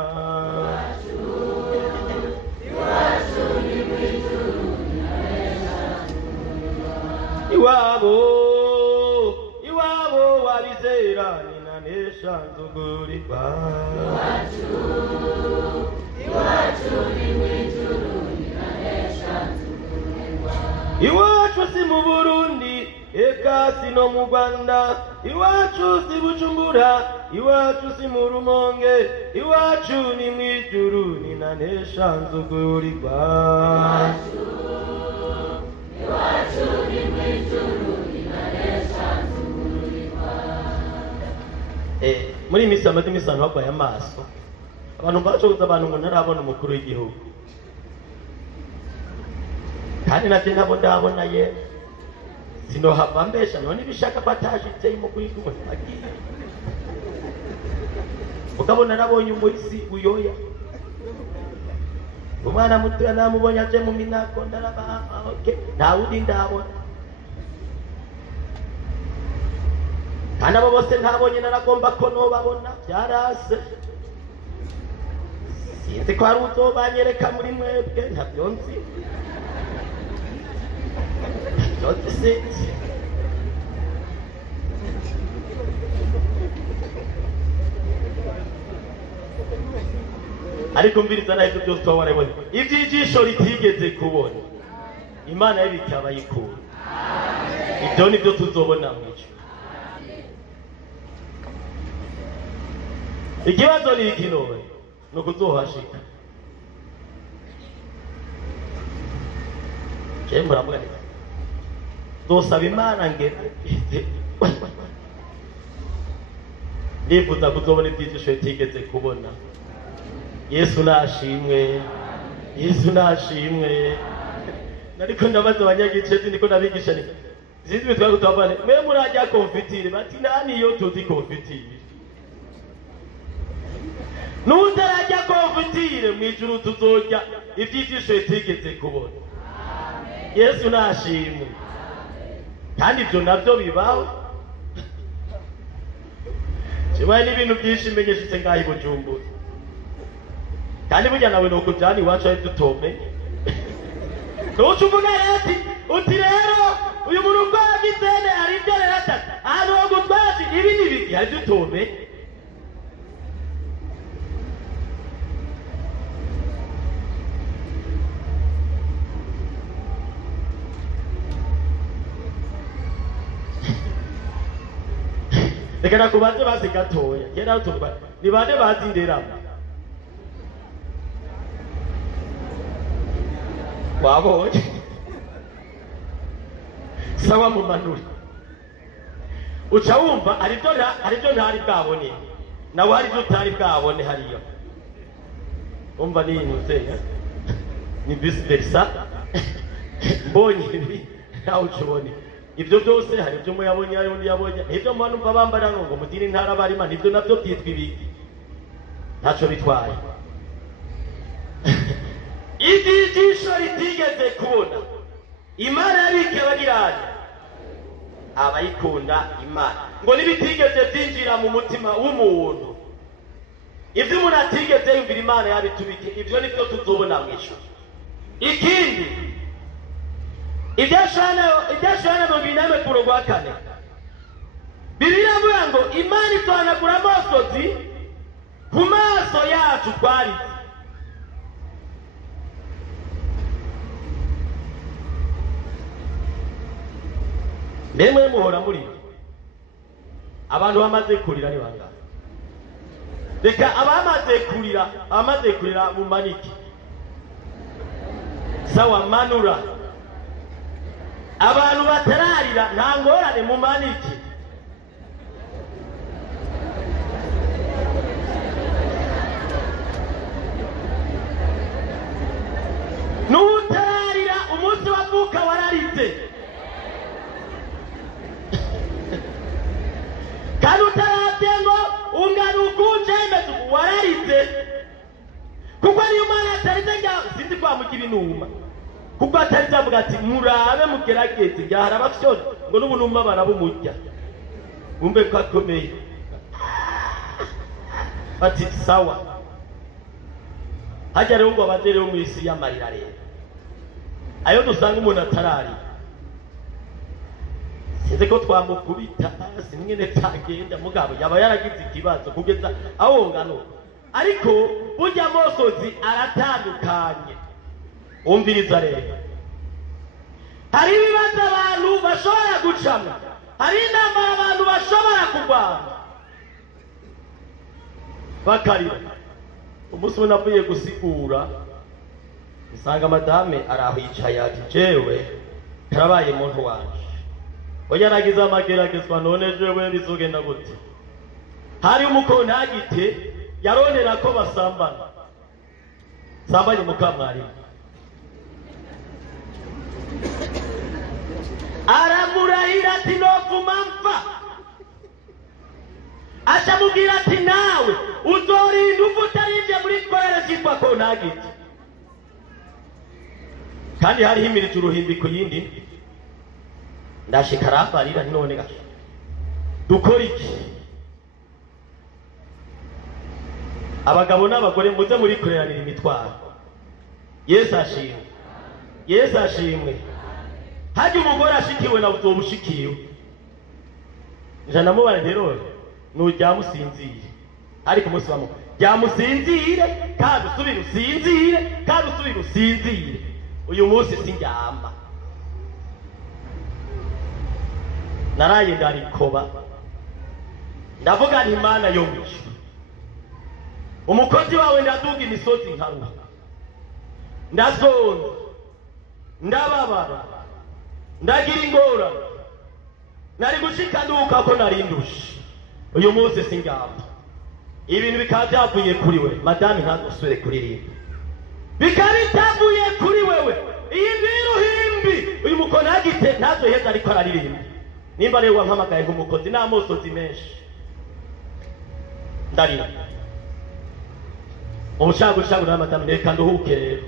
Iwacu ni mu ijuru ninanesha nzugurirwa. Iwabo wabizera ninanesha nzugurirwa. Iwacu ni mu ijuru ninanesha nzugurirwa. Iwacu si mu Burundi, eka si no mu Rwanda. Iwacu si Bujumbura, iwacu si mu Rumonge. Iwacu ni mu ijuru ninanesha nzugurirwa. Iwacu ni mu ijuru ninanesha nzugurirwa. Muri misi amaze imisano bagwaye amaso, abantu bacoza abantu ngo ntarabona umukuru w'igihugu, kandi navyo nabo ndabona ye sinohava mbesha none ibishaka ko atashitse umukuru w'igihugu agiye. Ukabona nabonye umurisi uyoya, umwana mutoya namubonye aje mu Minago ndaraba okay ntawundi ndabona, kandi abo bose ntabonye naragomba ko nobabona byarase. Sinzi ko hari uzobanyereka muri mwebwe, ntabyo nzi. Ariko mbiriza naho ibyo byose tuba warabonye, iby'ijisho ritigeze kubona Imana yabika abayikunda. Ibyo ni byo tuzobona mu ijuru. Ikibazo ni iki none? Ni ukuzohashika. Muravuga neza dosaba Imana ngene ndifuza kuzobona iby'ijisho ritigeze kubona. Yesu nashimwe, Yesu nashimwe. Nariko ndabaza abanyagicezi ndiko nabigisha ni zizwe twagutavane mwe murajya konfitire bati nani yo tuzi konfitire. Nutarajya konfitire mu ijuru tuzojya iby'ijisho ritigeze kubona. Yesu nashimwe. Kandi ibyo nabyo bibaho. Kibaye n'ibintu byinshi menyeshitse ngaho Bujumbura. Kandi burya nawe nuko byani iwacu ari dutomenye. Ntucuvuga uti rero uyu muntu ubwo yagizene ari ibyo rero atatu ahantu ho gutwazi ibi n'ibiki ari dutomenye. Reka nakubaze basi gatoya kera utumva ni bande bazi nderamo wabonye sawa mu manuri uca wumva aribyo ntari bwabone nawe hari byo utari bwabone hariyo umva ni inuzenya ni vice versa mbonye ibi nawe ucubone ibyo byose hari ibyo muyabonye hari undi yabonye ibyo mwana umva bambara ngo mudini ntara barima nibyo nabyo byitwa ibiki ntaco bitwaye. Iby'ijisho ritigeze kubona Imana yabike abagiranye abayikunda Imana ngo nibitigeze byinjira mu mutima w'umuntu. Ibyo umuntu atigeze yumvira Imana yabitubike, ibyo nibyo tuzobona mu ijuru. Ikindi ibyashana mu biname ku rwa kane Bibiliya ivuga ngo Imana izohanagura amosozi ku maso yacu twarize. Nemwe muhora muri abantu bamaze kurira ni banga. Reka abamaze kurira mu maniki sawa manura. Abantu batararira nta ngorane mu maniki. Nutararira umunsi wavuka warari atarize sinzi kwamugira inuma kuko atarize avuga ati murabe mugerageze byahari abafyoni ngo n'ubunuma barabumurya bumve ko akomeye ati sawa hajya rero ngo abadere bo mu isi y'amarira rero ayo dusanga umuntu atarari sinzi ko twamukubita simwene tagenda mugabo yaba yaragize ikibazo kugeza aho ngano ariko burya Mosozi aratandukanye umviriza rero hari ibibazo abantu bashobora gucamo hari inama abantu bashobora kurwana bakarira umunsi umwe navuye gusigura usanga madame araho yicaye ati jewe karabaye muntu wanje oya nagize amageragezwa none jewe bizogenda gute hari umukontagite yarondera ko basambana sambanye mukamwari aramurahira ati novuma mfa acamubwira ati nawe uzorinda uva utarinjiye muri korera cyitwa kontagite kandi hari himirije uruhimbi ku yindi ndashika arabarira none gasha dukora iki abagabo n'abagore muze muri koreranira imitwaro Yesu ashimwe Yesu ashimwe haje umugore ashikiwe na uzobushikiwe njana mubara rero nujyamusinzire ariko umunsi bamwe byamusinzire kandi usubire usinzire kandi usubire usinzire uyu munsi sinjyamba naraye ndarikoba ndavuga nti Imana yo mwishu umukozi wawe ndaduga imisozi nkaruha ndazonza ndababara ndagira ingora nari gushika nduka ko narindushe uyu munsi sinjyamba ibintu bikaba byavuye kuri we madame ntagusubire kuririmba bikaba bitavuye kuri wewe iyi ntiruhimbi uyu mukontagite ntazoheza ariko araririmba nimba rero wampamagaye nk'umukozi n'amosozi menshi ndarira ubushagushagu na madame reka nduhuke rero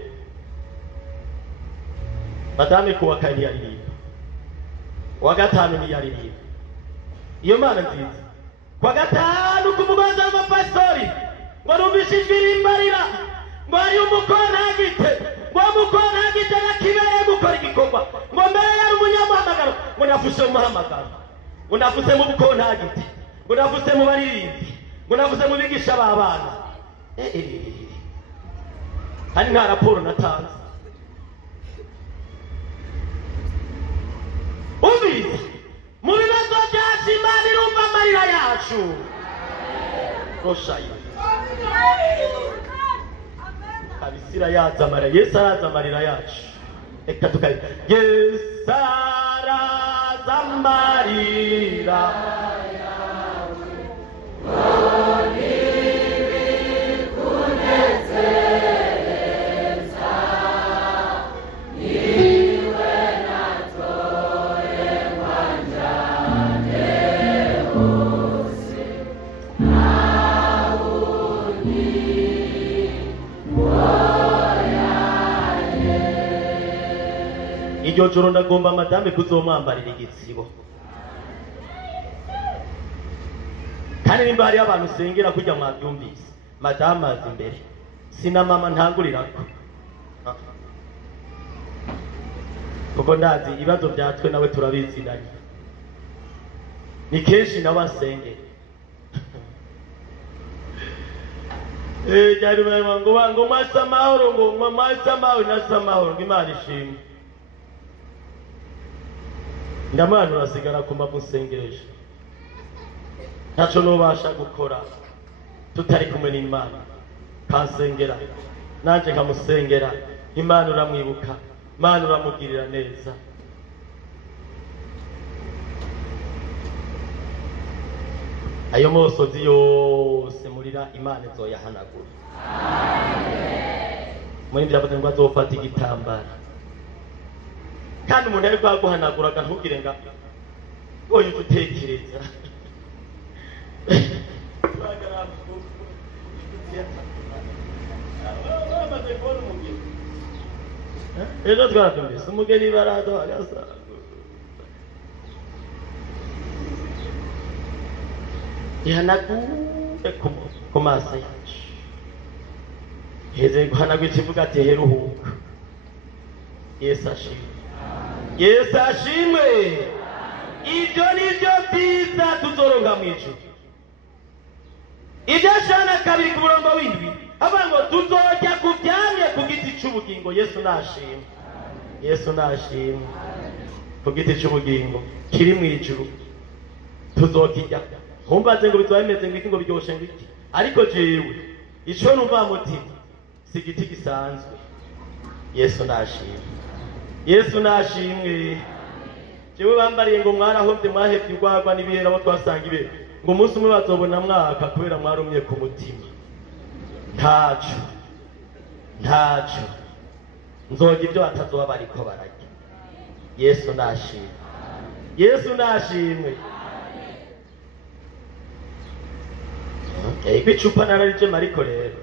madame kuwa kane yaririmba wa gatanu ntiyaririmba iyo Mana nziza kwa gatanu ku mugozi w'amapasitori ngo numvishijwe irimbarira ngo ari umukontagite ngo umukontagite yakibereye gukora igikorwa ngo mbere yari umunyamuhamagaro ngo navuse mu muhamagaro ngo navuse mu bukontagite ngo navuse mu baririmbi ngo navuse mu bigisha b'abana hari nta raporo natanze ubizi mu bibazo byacu Imana irumva amarira yacu roshayi abisira yaza amarira Yesu araza amarira yacu reka tukareka Yesu araza amarira iryo joro ndagomba madame kuzomwambarira igitsibo kandi nimba hari abantu usengera kujya mwabyumvise madame azi imbere sina mama ntangurirako kuko ndazi ibibazo byatwe nawe turabizinanye ni kenshi nawe asengera cyari ngo mwasa amahoro ngo mwasa amahoro nasa amahoro ngo Imana ishimwe ndamana urasigara ku mavu nsengereje ntacyo nubasha gukora tutari kumwe n'Imana kansengera nanjye nkamusengera Imana uramwibuka Imana uramugirira neza ayo mosozi yose murira Imana izoyahanagura muri byavuze ngo azofata igitambara kandi umuntu ari kwaguhanagura ntugire ngo oye utekereza baramaze kubona umugeni ejo twaratumvise umugeni baraduha agasango ihanaguye ku maso yacu heze guhanagura ikivuga ati heruhuka Yesu ashimwe Yesu ashimwe ibyo nibyo byiza tuzoronka mu ijuru ibyo Yohana 2 ku murongo w'indwi avuga ngo tuzojya ku byamye ku giti cy'ubugingo Yesu nashimwe Yesu nashimwe ku giti cy'ubugingo kiri mu ijuru tuzokijya humbaze ngo bitwaye bimeze ngiki ngo biryoshe ngiki ariko jewe ico numva mutima si igiti gisanzwe Yesu nashimwe Yesu nashimwe jewe bambariye ngo mwarahobye mwahebye urwagwa n'ibihera abo twasanga ibere ngo umunsi umwe bazobona mwaka kubera mwarumye ku mutima ntaco nzoga ibyo batazoba bariko barajya Yesu nashimwe Yesu nashimwe iko icupa nararije mariko rero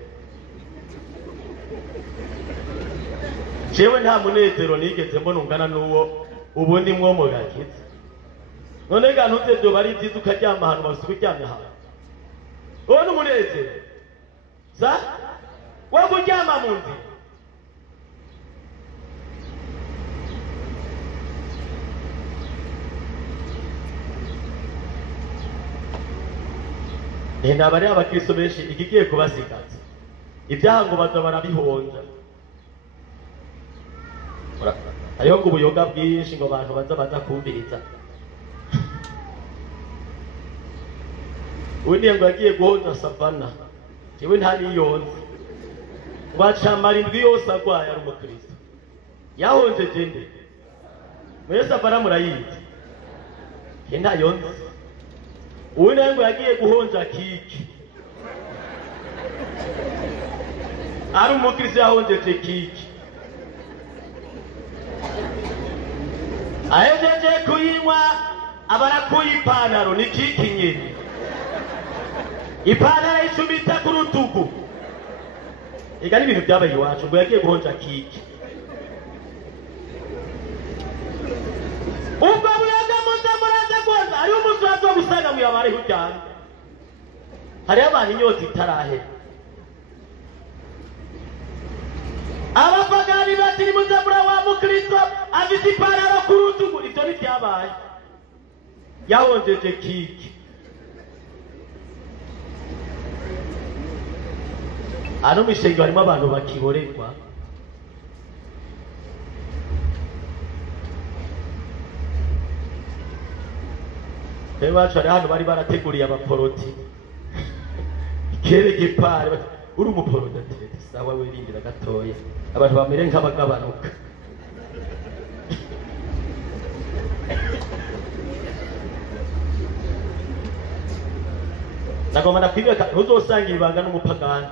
jewe nta munezero nigeze mbona ungana n'uwo ubundi mwo mu gakiza none ga ntuze byo bari byiza ukaryama ahantu basuka uryamye ahantu uwo ni umunezero sa wo kuryama mu nzira nabari abakristo benshi ikigiye kubasigaza ibyaha ngo baza barabihonja hariho ngo ubuyoga bwinshi ngo abantu baza kumviriza ubundi ngo yagiye guhonja savana jewe nta niyonze bacamara indwi yose agwaye ari umukristo yahonje jende mwese savana murayizi ye ntayonze ubundi ngo yagiye guhonja kiki ari umukristo yahonjeje kiki ahejeje kuyinywa abarakuye ipantaro ni kiki nyene ipantaro yicumita ku rutugu ega n'ibintu byabaye iwacu ngo yagiye guhonja kiki ubwo buyaga muze muraze rwose hariho umunsi wazo gusanga muyabariho cyane hariho abantu inyota itarahera abapagani bati nimuze mura wa mukristo afite ipantaro ku rutugu ibyo ntibyabaye yahonjeje kiki hano mu ishengero harimo abantu bakiborerwa rero bacu hari hano bari barateguriye abaporoti ikere gipari uri umuporoti ati sawa wirindira gatoya abantu bamere nk'abagabanuka nagomba ndakwibeka ntuzosanga ibanga n'umupagani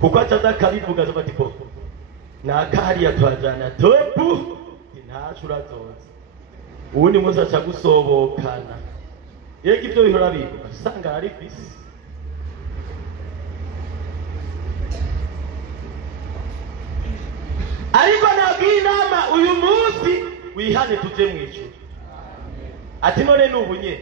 kuko acaza akabivuga bati ko nakahariya twajana topu ntacu urazonze ubundi munsi aca gusobokana yego ibyo bihora bivuga usanga ari kwisi ariko nabwiye inama uyu munsi wihane tuje mu ijuru ati none ni ubunye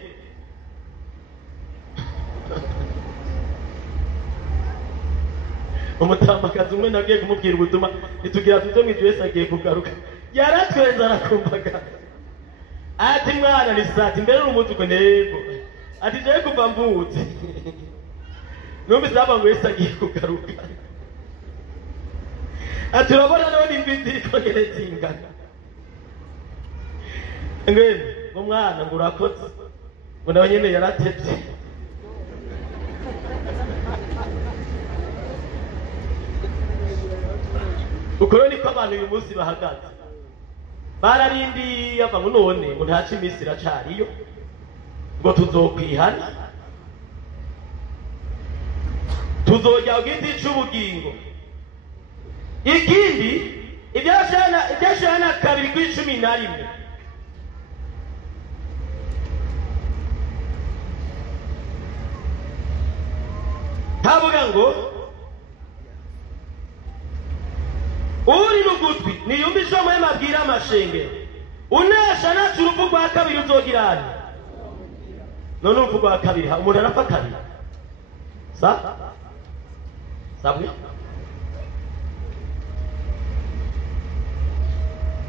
umutambakazi umwe nagiye kumubwira ubutuma nitugira tuje mu ijuru Yesu agiye kugaruka yaratwenza arakumvaga ati mwana ni sati mbere n'umunsi uko ntego ati jewe kuva mvutse numvise hava ngo Yesu agiye kugaruka ati urabona none imvi ziriko ngene zingana ngwene ngo mwana ngo urakoze ngo nawe nyene yaratevye ukoro niko abantu uyu munsi bahagaze bararindiye ava ngo none ngo ntaca iminsi iracariyo ngo tuzokwihana tuzojya ku giti c'ubugingo ikindi ibya Yohana 2:11 havuga ngo uri n'ugutwi niyumva ijwi muhemu abwira amashengero unesha naca urupfu rwa kabiri uzogirane none urupfu rwa kabiri umuntu arapfa kabiri sabwe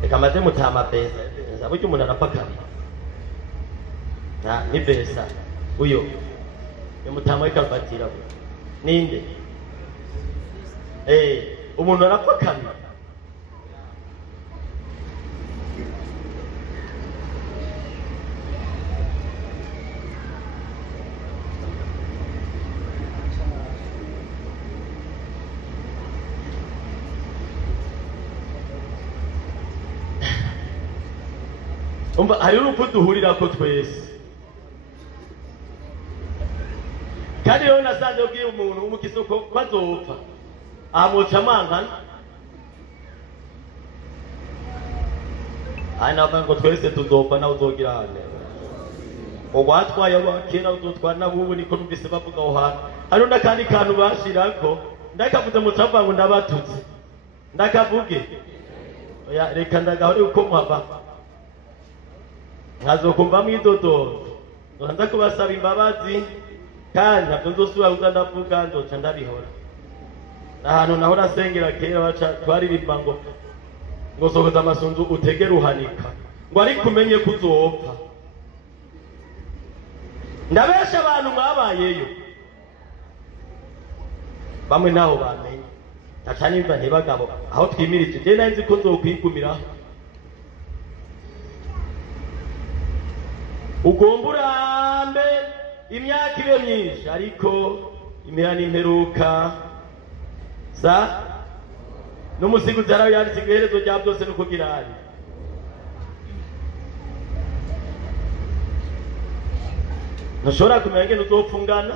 reka maze mutama pesa burya umuntu arapfa kabiri ni pesa uyo ni mutama w'ikavatira ninde umuntu arapfa kabiri hari urupfu duhurirako twese kandi rero nasanze ubwiye umuntu w'umukisoko ko azopfa amuca amangana ari navuga ngo twese tuzopfa nawe uzogirane ugwatwaye abakera uzotwara n'abubu niko numvise bavuga aho hantu hariho n'akandi kantu bashirako ndakavuze mucavuga ngo ndabatutse ndakavuge reka ndagahore uko muhava nkazokumva mwidodoro nza kubasaba imbabazi kandi ntabwo nzosubira kuza ndavuga nzoca ndabihora ahantu naho nasengera kera baca twaririmba ngo sohoza amasunzu utegere uhanika ngo ariko umenye ko uzopfa ndabesha abantu mwabayeyo bamwe naho bamenye aca nimva ntibagabo aho twimirije je nari nzi ko nzokwigumiraho ugomba urambe imyaka ibe myinshi ariko imihana imperuka n'umusigizi araho yanditse iherezo rya byose no kugira ari ntushobora kumenya ngene uzopfungana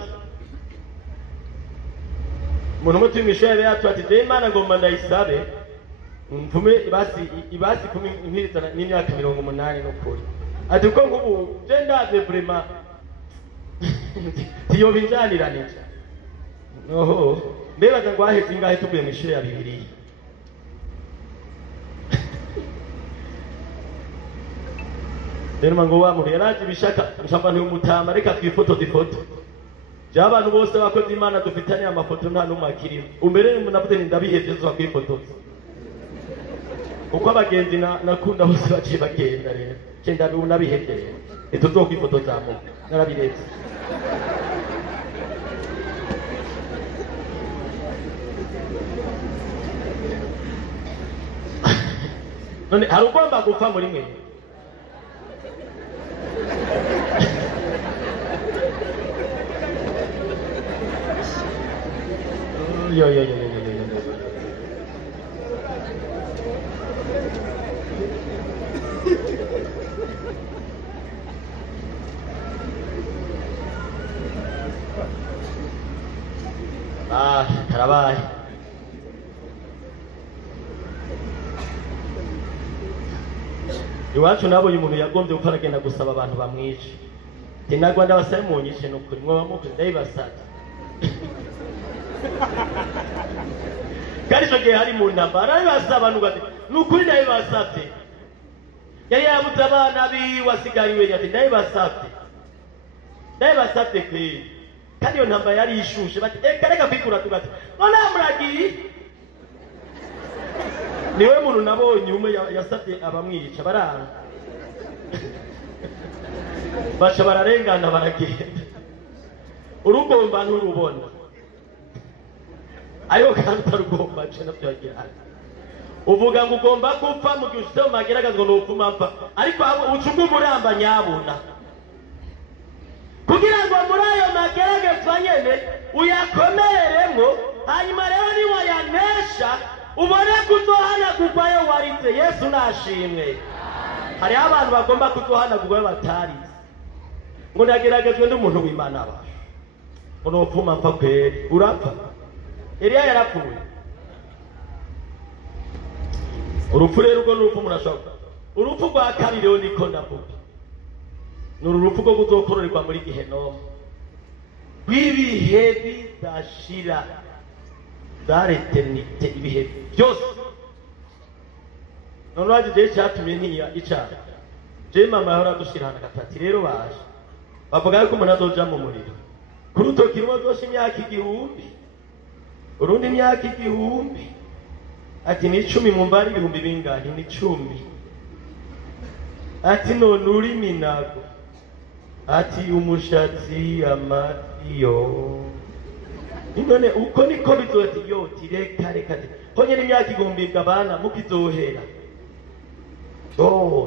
umuntu umwe twimisho yabe yatu ati je Imana ngomba ndayisabe mvume ibasi kumpirizana n'imyaka 80 n'ukuri ati ko ngubu je ndaze vraiment tiyo binjaniranije noho mbebaga ngo ahetse ingahe tuvuye mu ishure ya Bibiliya rero ngo wa muntu yaraje bishaka nshamba ntiyumutama reka twifoto abantu bose bakoze Imana dufitanye amafoto nta numwe akiriho umbere navuze ndabihevye zo kwifotoza uko abagenzi nakunda bose baciye bagenda rero cyenda nabihevye rero tuzokwifotoza mu narabiretse none hari ugomba gupfa muri mwe yo karabaye iwacu nabonye umuntu yagombye gupfa aragenda gusaba abantu bamwice nagwa ndabasabe munyishe nukuri mwe bamukuri ndabibasabye kandi icyo gihe hari mu ntambara arabibasaba nugati nukuri ndabibasabye yari yabuze abana biwe asigaye iwe ati ndabibasabye kweli kandi iyo ntambara yari ishushe bati reka kwikura tugati none muragiye niwe muntu nabonye umwe yasabye abamwica baranga baca bararengana baragenda urugomba nturubona ariko kandi utarugomba nce nabyo yagira uvuga ngo ugomba gupfa mu gihe ushyizeho mageragazwa ni upfuma mpfa ariko ucunga umuramba nyabuna kugira ngo muri ayo mageragazwa nyene uyakomereremo hanyuma rero niwayanesha ubone kuzohanagurwayo warize Yesu nashimwe hariho abantu bagomba kuzohanagurwayo batarize ngo nageragejwe n'umuntu w'Imana abasha ngo nopfuma mpfa kweri urapfa Eliya yarapfuye urupfu rero urwo n'urupfu murashoboka urupfu rwa kabiri rero niko ndavuga ni urupfu rwo kuzokororerwa muri Gehenomu rw'ibihe bidashira za eternite ibihe byose none waje je cyatumye ntiya icana je mama yahora dushirana gatati rero baje bavuga yuko umuntu azoja mu muriro ku rutoki rumwe zose imyaka 1000 urundi imyaka 1000 ati ni 10 mu mbari ibihumbi bingahe ni 10 ati none uri minago ati umushatsi amatiyo none uko niko bizoti yo tireka reka honye n'imyaka 1000 bw'abana mukizohera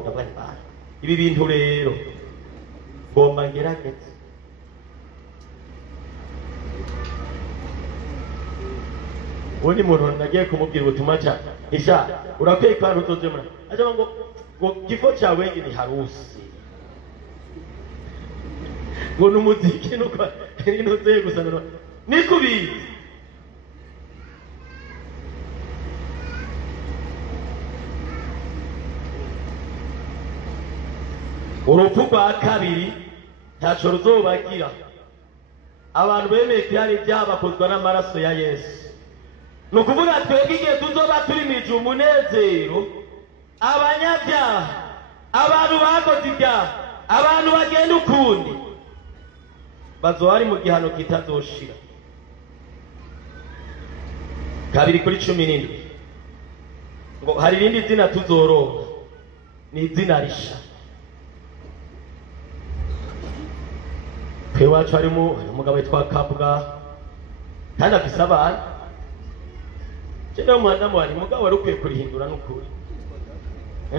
ndabani bana ibi bintu rero bomba ngerageze woni muntu nagiye kumubwira ubutumwa cyane isha urakwiye kandi utozemura aje ngo kifo cyawe ni harusi ngo numuziki nuko ninoze gusanura nikubizi urupfu rwa kabiri ntaco ruzobagira abantu bemeye byari byabakozwa n'amaraso ya Yesu nukuvuga twebwe igihe tuzoba turi mije umunezero abanyabyaha abantu bakoze ibyaha abantu bagenda ukundi bazohari mu gihano kitazoshira 2:17 ngo hari irindi zina tuzoronka ni izina risha twewacu harimo umugabo witwa Kabwa kandi afise abana cyane umwana wari mugabo wari ukwiye kurihindura n'ukuri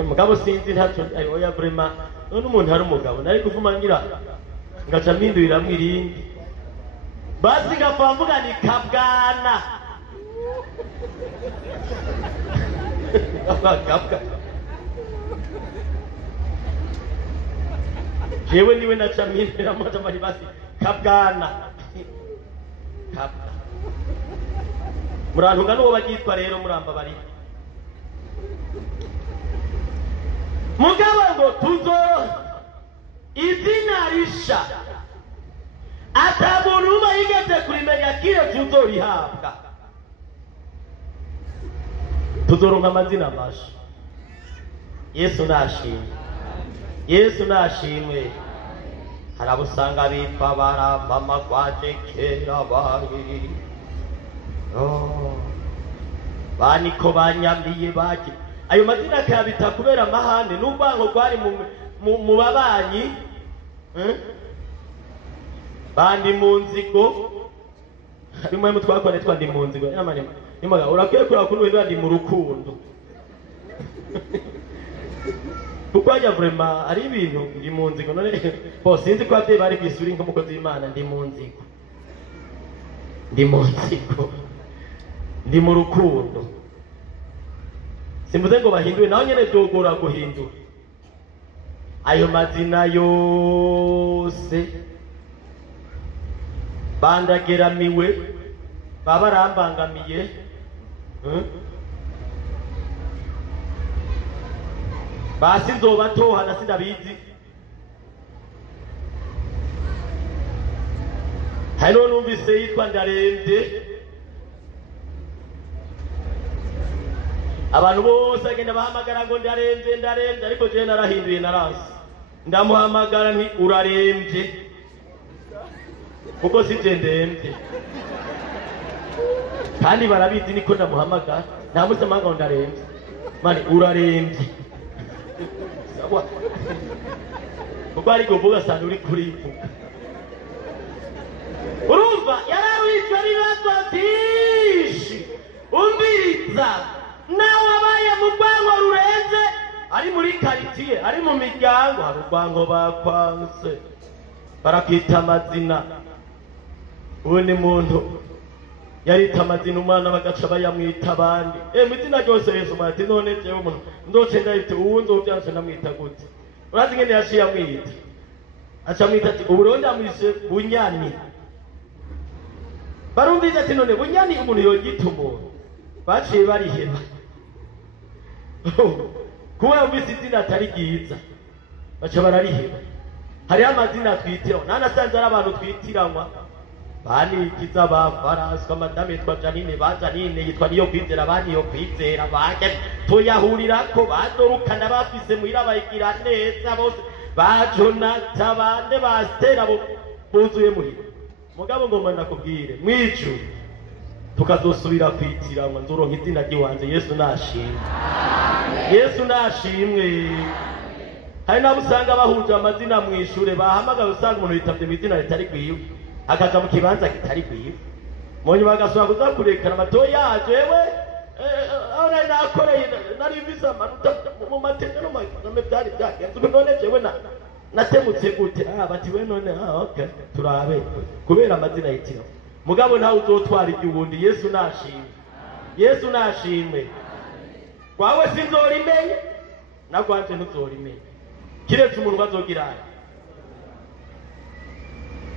mugabo sinzi ntacyo oya vraiment none umuntu hari umugabo nari kuvuma ngira ngaca mpindurira mwirindi basi ngapamvuga ni Kabwana Kabwa jewe niwe naca mpindurira moja bari basi Kabwana Kabwa murantunga n'uwo bagitwa rero muramba bari mugabo ngo tuzo izina risha atamuntu umwe yigeze kurimenya kire tuzorihabwa tuzoronka amazina masha Yesu nashimwe Yesu nashimwe harabusanga bitwa baramba kwaje kera bari baniko banyambiye baki ayo mazina akabita kubera amahane n'ubwango rwari mu babanyi bandi mu nzigo bimwe mutwakone twandi mu nzigo yamane nimaga urakwiye kura kuno ndi mu rukundo kukwanya vraiment ari ibintu ndi mu nzigo none bo sinzi ko abye bari kwisuri nk'umukozi w'Imana ndi mu nzigo ndi mu rukundo simbuze ngo bahindure naho nyene byogora guhindura ayo mazina yose bandageramiwe baba rambangamiye basi nzobatoha na sindabizi hano numvise yitwa Ndarembye abantu bose agenda bahamagara ngo ndarembye ariko je narahinduye naranse ndamuhamagara nti urarembye kuko sije ndembye kandi barabizi niko ndamuhamagara namusamanga ngo ndarembye mani urarembye sawa kuko ari kuvuga sana uri kurivuga urumva yararwitwa n'ibibazo byinshi umbiriza nawe abaye mu rwango rurenze ari muri quartier ari mu miryango hari urwango bakwanse barakita amazina ubundi muntu yarita amazina umwana bagaca bayamwita abandi izina ryose Yesu bati none jewe umuntu ndoce ndahite uwunze ubyanse ndamwita gute urazi ngene yaciye amwita aca mwita ati uburonde amwise Bunyani barumvize ati none Bunyani umuntu yogita umuntu baciye bariheba kuba umvise izina atari ryiza baca barariheba hariho amazina twitiraho nanasanze ari abantu twitiranwa banikiza abafaransa madame yitwa Janine Janine yitwa niyo kwizera bani yo kwizera bake tuyahurirako badorukana bafise muhira bayigira neza bose bajonata bande bastera buzuye muhira mugabo ngomba ndakubwire mwicu tukazosubira kwitiranwa nzoronka izina ry'iwanje Yesu nashimwe Yesu nashimwe hari nabo usanga bahuje amazina mu ishure bahamagara usanga umuntu yitavye mu izina ritari kwiwe akaza mu kibanza kitari kwiwe munyuma agasubira kuzakurekana amatoya jewe ahora nakoreye narivise amanota mu mateka no mu byari byagenze none jewe natemutse gute bati we none okay turabe kubera amazina yitira mugabo ntawe uzotwara iby'ubundi Yesu nashimwe Yesu nashimwe kwawe sinzorimenye nagwanje ntuzorimenye kiretse umuntu azogira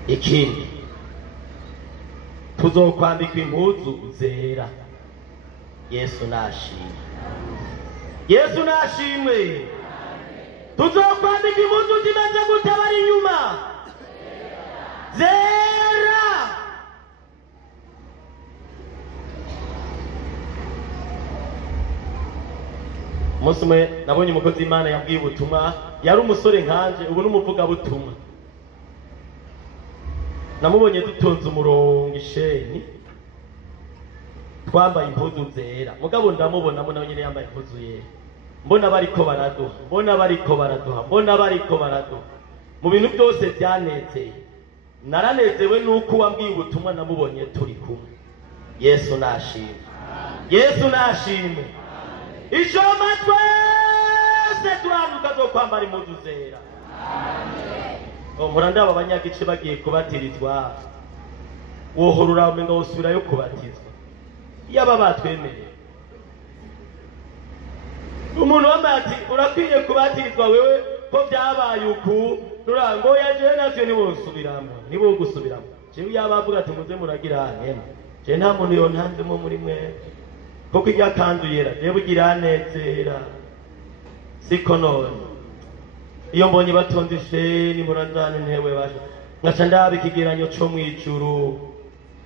ikindi tuzokwambika impuzu zera Yesu nashimwe Yesu nashimwe tuzokwambika impuzu zimeze gute bari inyuma zera umunsi umwe nabonye umukozi w'Imana yabwiye ubutumwa yari umusore nkanje ubu n'umuvuga butumwa namubonye dutonze umurongo isheni twambaye impuzu zera mugabo ndamubonamo nawe nyine yambaye impuzu yera mbona bariko baraduha mu bintu byose byanezeye naranezewe nuko wambwiye ubutumwa namubonye turi kumwe Yesu nashimwe Yesu nashimwe ishoma twese turanuka zo kwambara impuzu zera mpora ndaba abanyagice bagiye kubatirizwa wohorura umenga wosubirayo kubatizwa yaba batwemereye umuntu wambaye ati urakwiye kubatirizwa wewe ko byabaye uku nurango yaje natwe nibo gusubiramo jewe yabavuga ati muze muragira hema je nta muntu yo ntanzemo muri mwe koko ijya kanduyera jewe ugira nezera siko none iyo mbonye batonze isheni muranzane ntewe basha ngaca ndaba ikigeranyo co mwijuru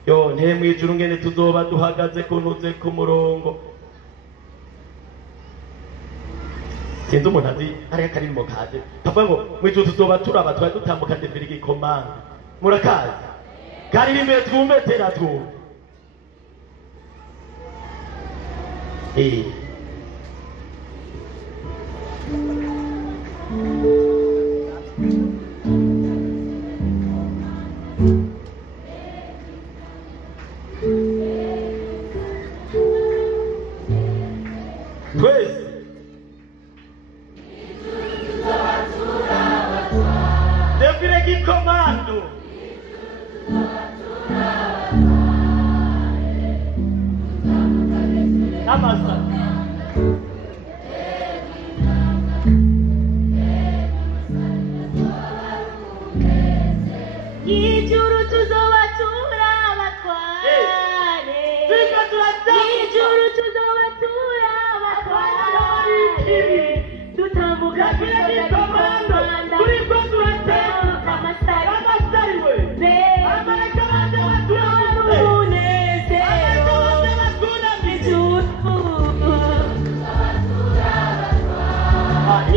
yo nte mwijuru ngene tuzoba duhagaze kuntuze ku murongo sinzi umuntu azi hariya karimbo kaje kavuga ngo mwijuru tuzoba turaba twari dutambuka ndevera igikomanga murakazi karirimbe twumve tera twumve twese devire gikomando amasa ijuru tuzoba turabatware ijuru tuzoba turabatware dutambuka gikomando turiko turatembuka amasari we amareka banje baturabure umunezero ijuru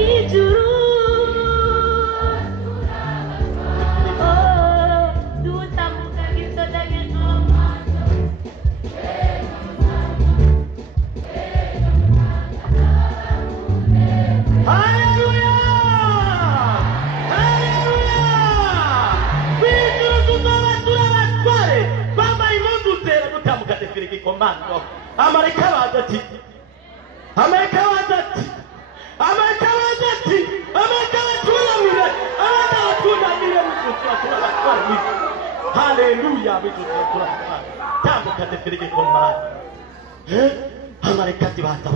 ijuru dutambuka gisoda gikomando haleluya haleluya ijuru tuzoba turabatware bambaye impuzu zera dutambuka devire gikomando amareka baza ati haleluya bijutura tambuka devire gikomando amareka ati baza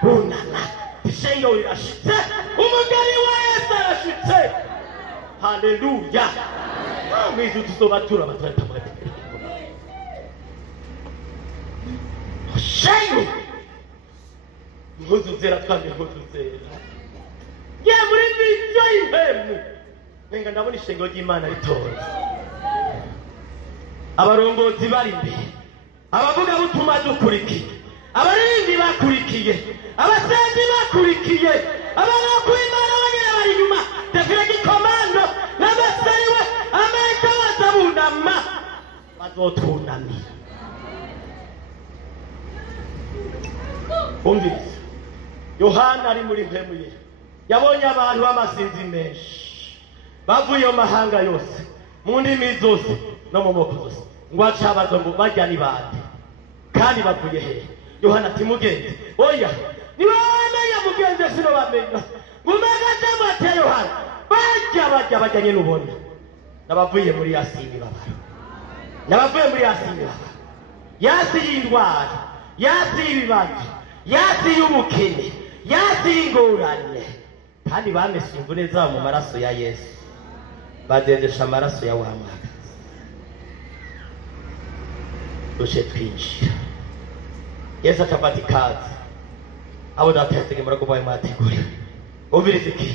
bunama ishengo irashitse umugari wa Yesu arashitse haleluya mwijuru tuzoba turabatware tambuka devire shengo impuzu zera twambaye impuzu zera ye muri vision y'impemu nenga ndabona ishengero ry'Imana ritonze abarongozi bari imbere abavuga butuma dukurikiye abarindi bakurikiye abasenzi bakurikiye abana kw'Imana banyene bari inyuma defile gikomando n'abasariwe ameka bazabunama bazotunamira umvise Yohana ari muri mpemu ye yabonye abantu b'amasinzi menshi bavuye mu mahanga yose mu ndimi zose no mu moko zose ngo acabaza ngo bajya ni bande kandi bavuye hehe Yohana ati mugenzi oya ni bamenya mugenzi sino bamenya ngumega cyangwa ate Yohana bajyanye n'ubona nabavuye muri yasini babara nabavuye muri yasini babara yasi y'indwara yasi y'ibibazo yasi y'ubukene yasi y'ingorane kandi bamese imvune zabo mu maraso ya Yesu badendesha amaraso ya wa mwaka dushe twinjira Yesu akafata ikaze abo datatege murakubaye mwategure ubirize iki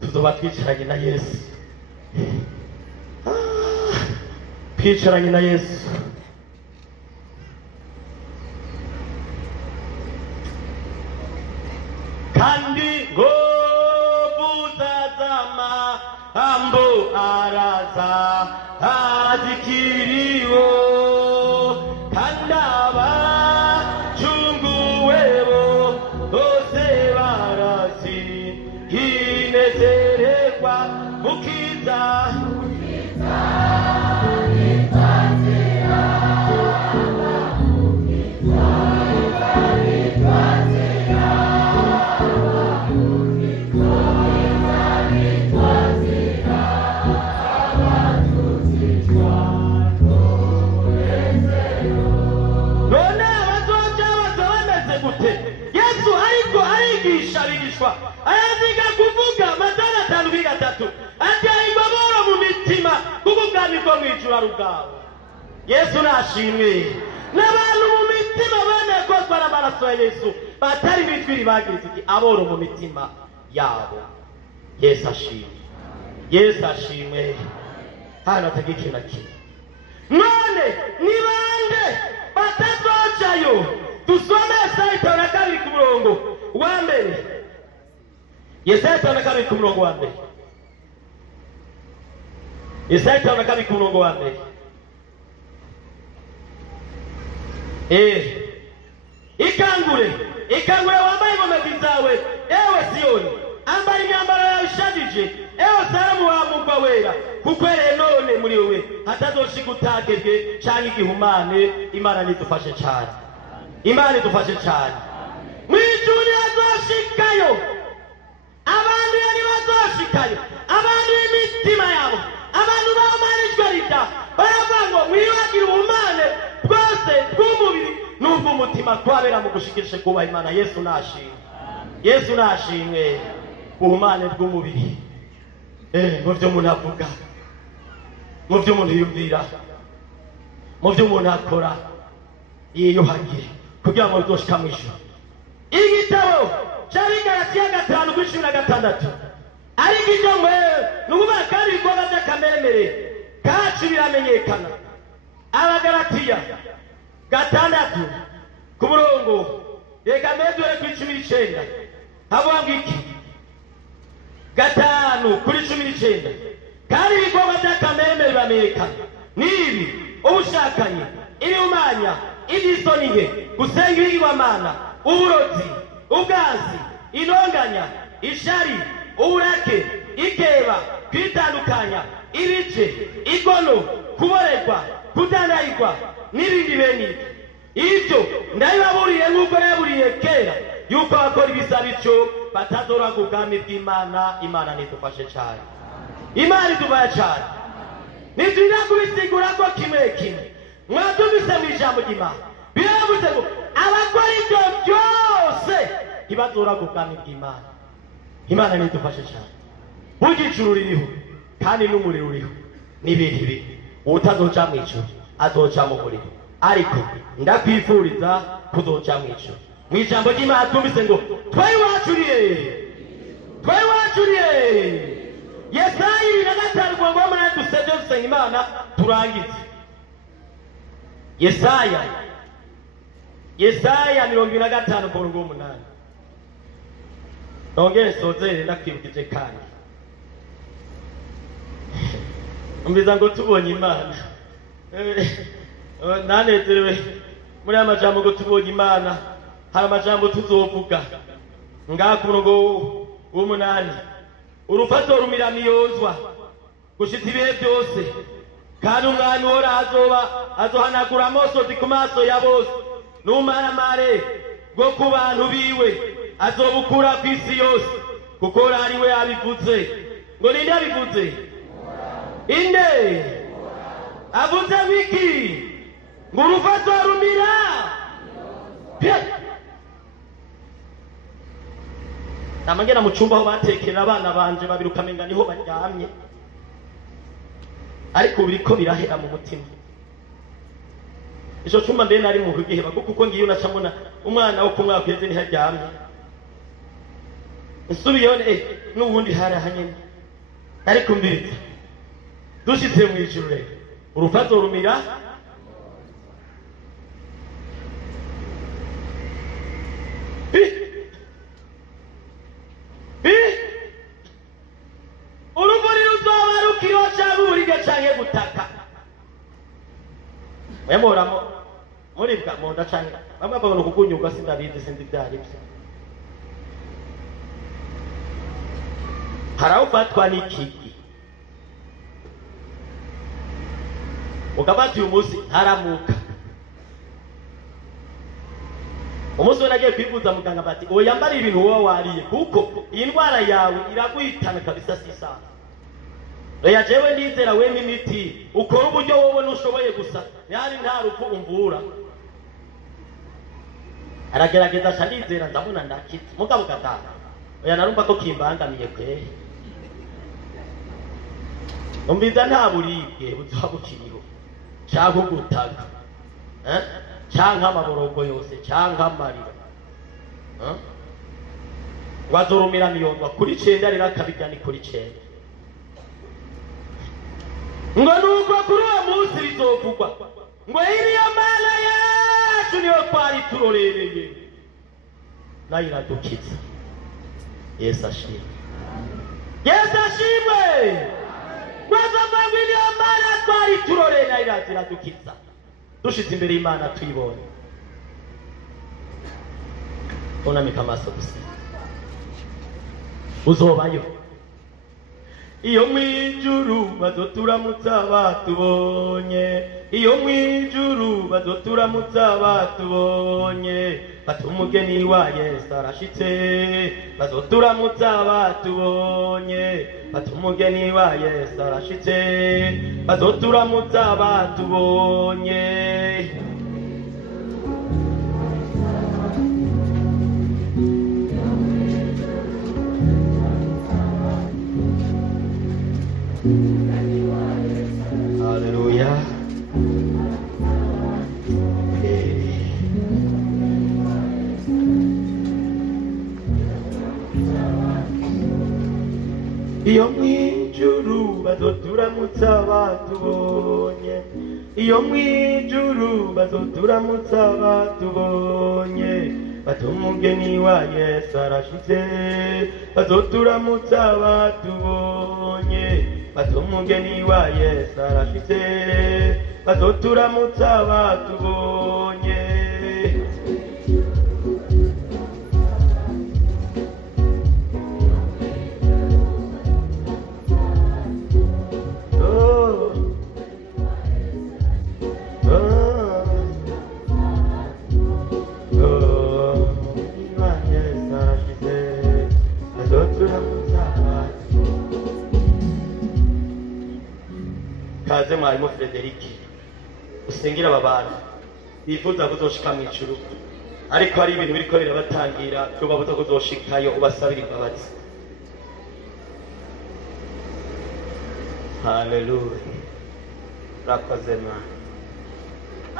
tuzoba twicaranye na Yesu twicaranye na Yesu kandi ngo buzazama ambo araza azikiriwo kandaba chunguwewo bose barasi hinezererwa mukiza ayaziga kuvuga Matana 5:3 ati ayibaboro mu mitima kubugami ko mwijura rugabo Yesu nashimwe n'abantu mu mitima bane ko bara maraso ya Yesu batari bitwiri bagize iki aboro mu mitima yabo Yesu ashimwe Yesu ashimwe hano tagikina ki none ni bande batazocayo dusome Yesaya 2 ku murongo wa mbere Yesaya 2 ku murongo wa mbere Yesaya 2 ku murongo wa mbere ikangure wambaye ingoma zawe ewe Siyoni ambara imyambaro yawe ishajije ewe Salomo wa mugwa wera kuko none muri wewe hatazoshika utagebwe cyangwa igihumane Imana nidufashe cyane Imana idufashe cyane mwijuni azoshikayo abantu yani bazoshikayo abantu imitima yabo abantu bamanijwe rita baravango mwibagira ubumane bwose bw'umubiri n'ubwo umutima kwabera mu gushikisha kuba Imana Yesu nashimwe Yesu nashimwe ubumane bw'umubiri mu byo umuntu avuga mu byo umuntu yumvira mu byo umuntu akora yiyuhagiye kugira ngo uzoshika mwisho igitabo cyari Galatiya 5:16 ari kijomwe nukuba kandi bikorwa by'akameremere kacu biramenyekana Abagalatiya 6 ku murongo reka medure ku 19 havuga iki 5:19 kandi bikorwa by'akameremere biramenyekana nibi ubushakanye ibumanya igisoniye gusenga ibigirwamana uburozi ubwazi inonganya ishari uburake ikeba kwitandukanya ibice igono kuboregwa kudandayirwa n'ibindi bene ibyo ndabibaburiye nk'uko yaburiye kera yuko bakora ibisa bityo batazora ku bwami bw'Imana Imana nidufashe cyane Imana idufashe cyane nitwira kubisigura ko kimwe mwatumvise mu ijambo ry'Imana biravuze ngo abakora ibyo byose ntibazora ku bwami bw'Imana Imana nidufashe cyane bugicuru ririho kandi n'umuriro uriho n'ibintu bibi utazoca mu ijuru azoca mu muriro ariko ndakwifuriza kuzoca mu ijuru mu ijambo ry'Imana tumvise ngo twayi wacuriye Twe wachuriye Yesaya 25 ngo mwana dusebye dusenga Imana turangize. Yesaya 25 ku murongo w'umunani. Nongere sozere ndakwibukije kandi. Umbiza ngo tubonye Imana. Nanezerewe muri amajambo ngo tubonye Imana. Hari amajambo tuzovuga. Ngaha ku murongo w'umunani. Urufato rumiramiyozwa gushitsa ibihe byose. Kandi umwami wora azohanagura amosozi ku maso ya bose. N'umaramare bwo ku bantu biwe azobukura ku isi yose kuko ari we abivuze. Ngo ninde abivuze? Inde avuze wiki ngo urufato rumira namagena mu cyumba aho batekera abana banje babiri ukamenga niho baryamye ariko biriko birahera mu mutima. Ico cyumba mbere nari mu kugiheba kuko ngiyo nacamona umwana wo kumwaka yeze ni haryamye nsubiyone n'ubundi harahanye ariko mbitse dushitse mu ijuru rero urufato rumira urumuri ruzoba rukirosha ruriga canke gutaka wemoramo muribwa monda canke bamwe babona kugunyuka sindabizi sindi byari byo harawufatwa n'ikigi ukabati umunsi haramuka umunsi wanagiye kwivuza muganga bati uwo yambara ibintu wowe wariye kuko iyi ndwara yawe iraguhitana kabisa sisa. Oya jewe ndizera we n'imiti ukora uburyo wowe nushoboye gusa yani nta rupfu umvura. Aragerageza shandizera ndabona ndakitse mugabo gataka. Oya narumva ko kimbangamiye kwe. Umbiza nta buribwe buzabukiriho. Cyangwa gutaka. Cyangwa amaborogo yose cyangwa amarira. Wazorumira miyondwa kuri 9 rira kabijyani kuri 9. Ngo nuko kuri uwo munsi bizovugwa ngo iriya Mana yacu niyo twari turorereye nayo iradukiza. Yesu ashimwe. Yesu ashimwe. Ngo iriya Mana twari turorereye nayo iradukiza. Dushitse imbere y'Imana tuyibonye unamika amaso gusa uzobayo iyo mwijuru bazoturamutsa batubonye. Iyo mwijuru bazoturamutsa batubonye batumugeni wa Yesu arashitse. Bazoturamutsa batubonye batumugeni wa Yesu arashitse. Bazoturamutsa batubonye. Hallelujah. Iyo mwijuru bazoturamutsa batubonye. Iyo mwijuru bazoturamutsa batubonye batumugeni wa Yesu arashitse. Bazoturamutsa batubonye batumugeni wa Yesu arashitse. Bazoturamutsa batubonye. Kaze mwarimu Frederic usengira ababana bifuza kuzoshika mu ijuru ariko hari ibintu biriko birabatangira cyo babuza kuzoshikayo ubasabira imbabazi. Hallelujah. Rakoze Mana.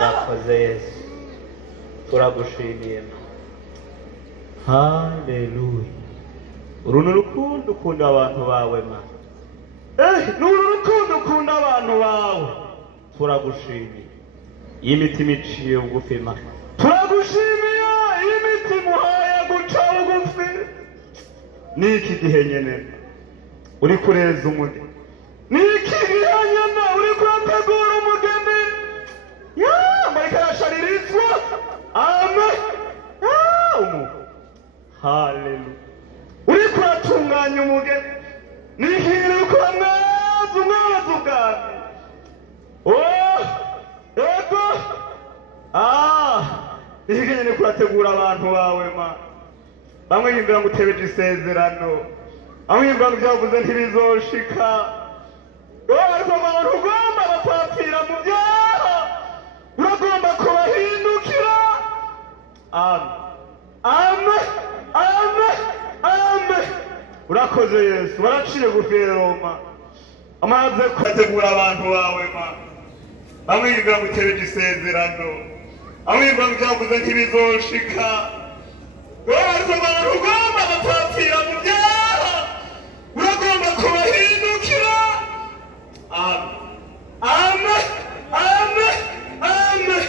Rakoze Yesu. Turagushimiye Mana. Hallelujah. uru ni urukundo ukunda abantu bawe mana ni uru rukundo ukunda abantu bawe turagushimiye iyi mitima iciye bugufi mana turagushimiye iyi mitima uhaye guca bugufi n'iki gihe nyene uri kureza umugeni n'iki gihe nyene uri kurategura umugeni mureke arasharirizwa amen haleluya uri kuratunganya umugeni n'iki uri kuramwaza umwaza ubwami ego n'iki nyene kurategura abantu bawe mana bamwe yumvira ngo utebeje isezerano bamwe yumvira ngo ibyavuze ntibizoshika ariko abantu ugomba bapapira mu byaha uragomba kubahindukira amen amen amen urakoze yesu waraciye gufiroma amaze kubategura abantu bawe ma bamwe yumvira ngo utebeje isezerano bamwe yumvira ngo ibyavuze ntibizoshika ariko abantu ugomba bapapira mu byaha uragomba kubahindukira amen amen amen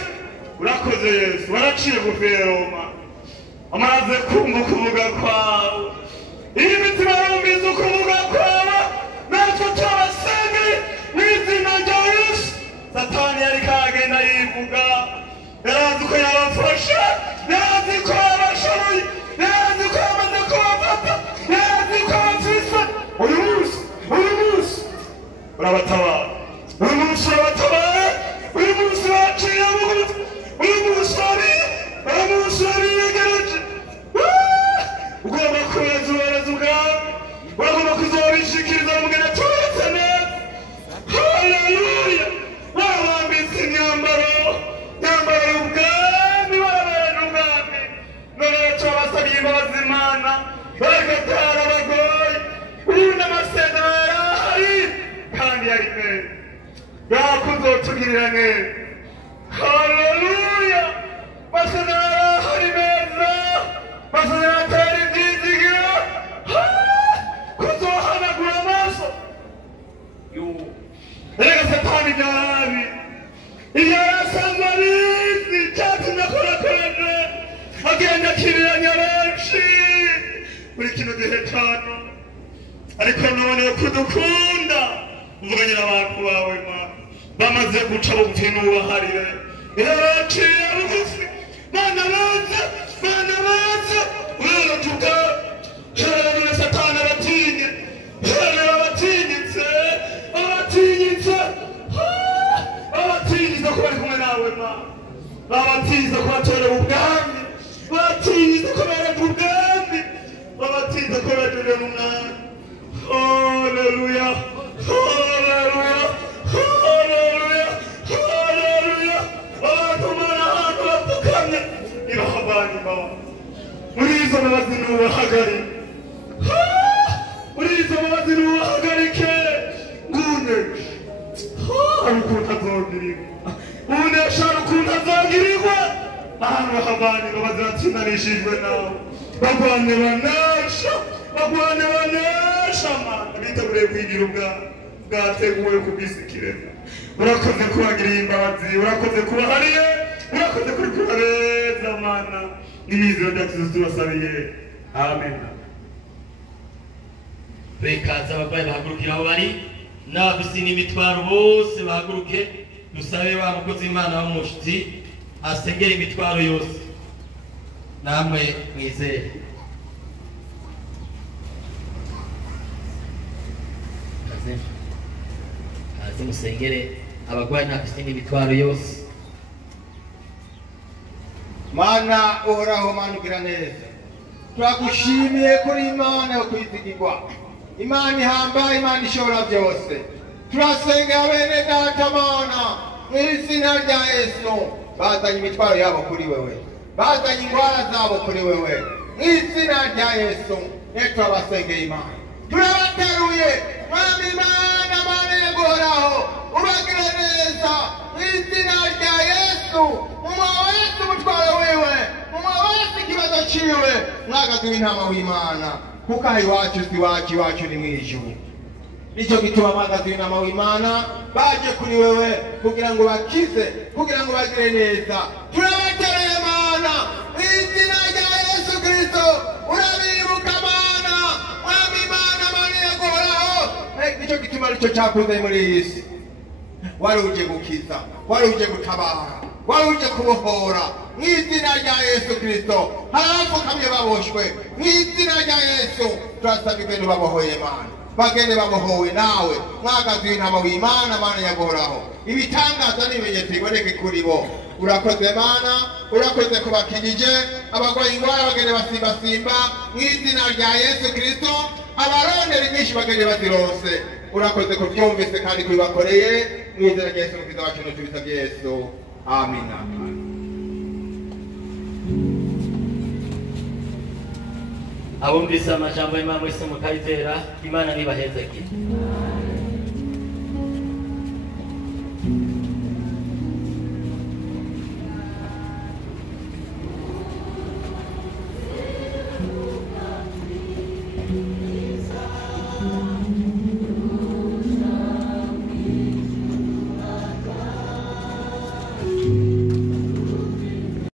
urakoze yesu waraciye gufiroma amaze kumva ukuvuga kwawe iyi mitima yumvise ukuvuga kwawe natwe turabasenge mu izina rya yesu satani yari kagenda yivuga yarazi ko yabafasha yarazi ko yabashoboye yarazi ko yamaze kubafata yarazi ko bafise uyu munsi urabatabara uyu munsi urabatabara uyu munsi uraciye bugufi uyu munsi urabiyegereje ugomba kubaza uburozi bwawe uragomba kuzobishikiriza umugeni atubatse neza haleluya wabambitse imyambaro y'ubwami warabaye ubwami none turabasabye imbabazi imana bagatara abagoye ubundi amasezerano yarahari kandi yari meza yakuzotugirira neza haleluya amasezerano yarahari meza amasezerano atari ibyizigiro kuzohanagura amaso erega satani byarabi iyo yasanzwe abizi cyatumye akorakoraje agenda akiriranya benshi muri kino gihe cyane ariko none kudukunda uvuganye n'abantu bawe mana bamaze guca bugufi n'ubaharire yaciye bugufi bana beza urarajuka herera satani abatinye herera abatinyitse ko bari kumwe nawe mana babatinyitse ko batorera ubwami babatinyitse ko bareka ubwami babatinyitse ko bareka umwami haleluya haleluya haleluya haleluya abantu mana ahantu bapfukamye irahabana imbaho muri izo mbabazi n'ubahagarike muri izo mbabazi n'ubahagarike ngune hari ukuntu azogirirwa unesha hari ukuntu azogirirwa ahantu hahabana imbabazi batsindanishijwe nawe bagwane banesha mana biteguriye kwigira ubwami bwateguwe ku bw'isi kirema urakoze kubagiriye imbabazi urakoze kubahariye urakoze kuri kubabeza mana n'imiziro rya Kristo tubasabiye amen bekaza abarwayi bahagurukira aho bari n'abafise n'imitwaro bose bahaguruke dusabe wa mukozi w'Imana w'umushitsi asengera imitwaro yose namwe mwizere kaze musengere abarwayi n'abafise n'imitwaro yose mana uhoraho mana ugira neza turagushimiye kuri imana yo kwizigirwa imana ihambaye imana ishobora byose turasenga bene data mana mu izina rya yesu bazanye imitwaro yabo kuri wewe bazanye indwara zabo kuri wewe mu izina rya yesu rero turabasengeye imana turabateruye mwami imana mana yo guhoraho ubagire neza mu izina rya yesu umuntu wese umutwaro wiwe umuntu wese ikibazo ciwe mwagazi w'intama w'imana kuko aha iwacu si iwacu, iwacu ni mu ijuru. Nicyo gituma abahagaze inama w'Imana baje kuri wewe kugira ngo bakize, kugira ngo bagire neza. Turabatereye Mana mu izina rya Yesu Kristo, urabibuka Mana, mwami Mana, Mana yaguhoraho. Nicyo gituma nicyo cyakuze muri iyi si. Wari uje gukiza, wari uje gutabara, wari uje kubohora mu izina rya Yesu Kristo. Hari abapfukamye baboshwe mu izina rya Yesu, turasaba ibintu babohoye Mana, bagende babohowe nawe mwagazi w'intama w'Imana, Mana yaguhoraho. Ibitangaza n'ibimenyetso biboneke kuri bo. Urakoze Mana, urakoze kubakirije abarwaye indwara, bagende basimbasimba mu izina rya Yesu Kristo. Abarondera inyinshi bagende bazirose. Urakoze kubyumvise kandi kubibakoreye mu izina rya Yesu Kristo wacu, tubisabye Yesu, amina. Abumvise amajambo y'Imana mwese mukayizera, Imana nibahezeke.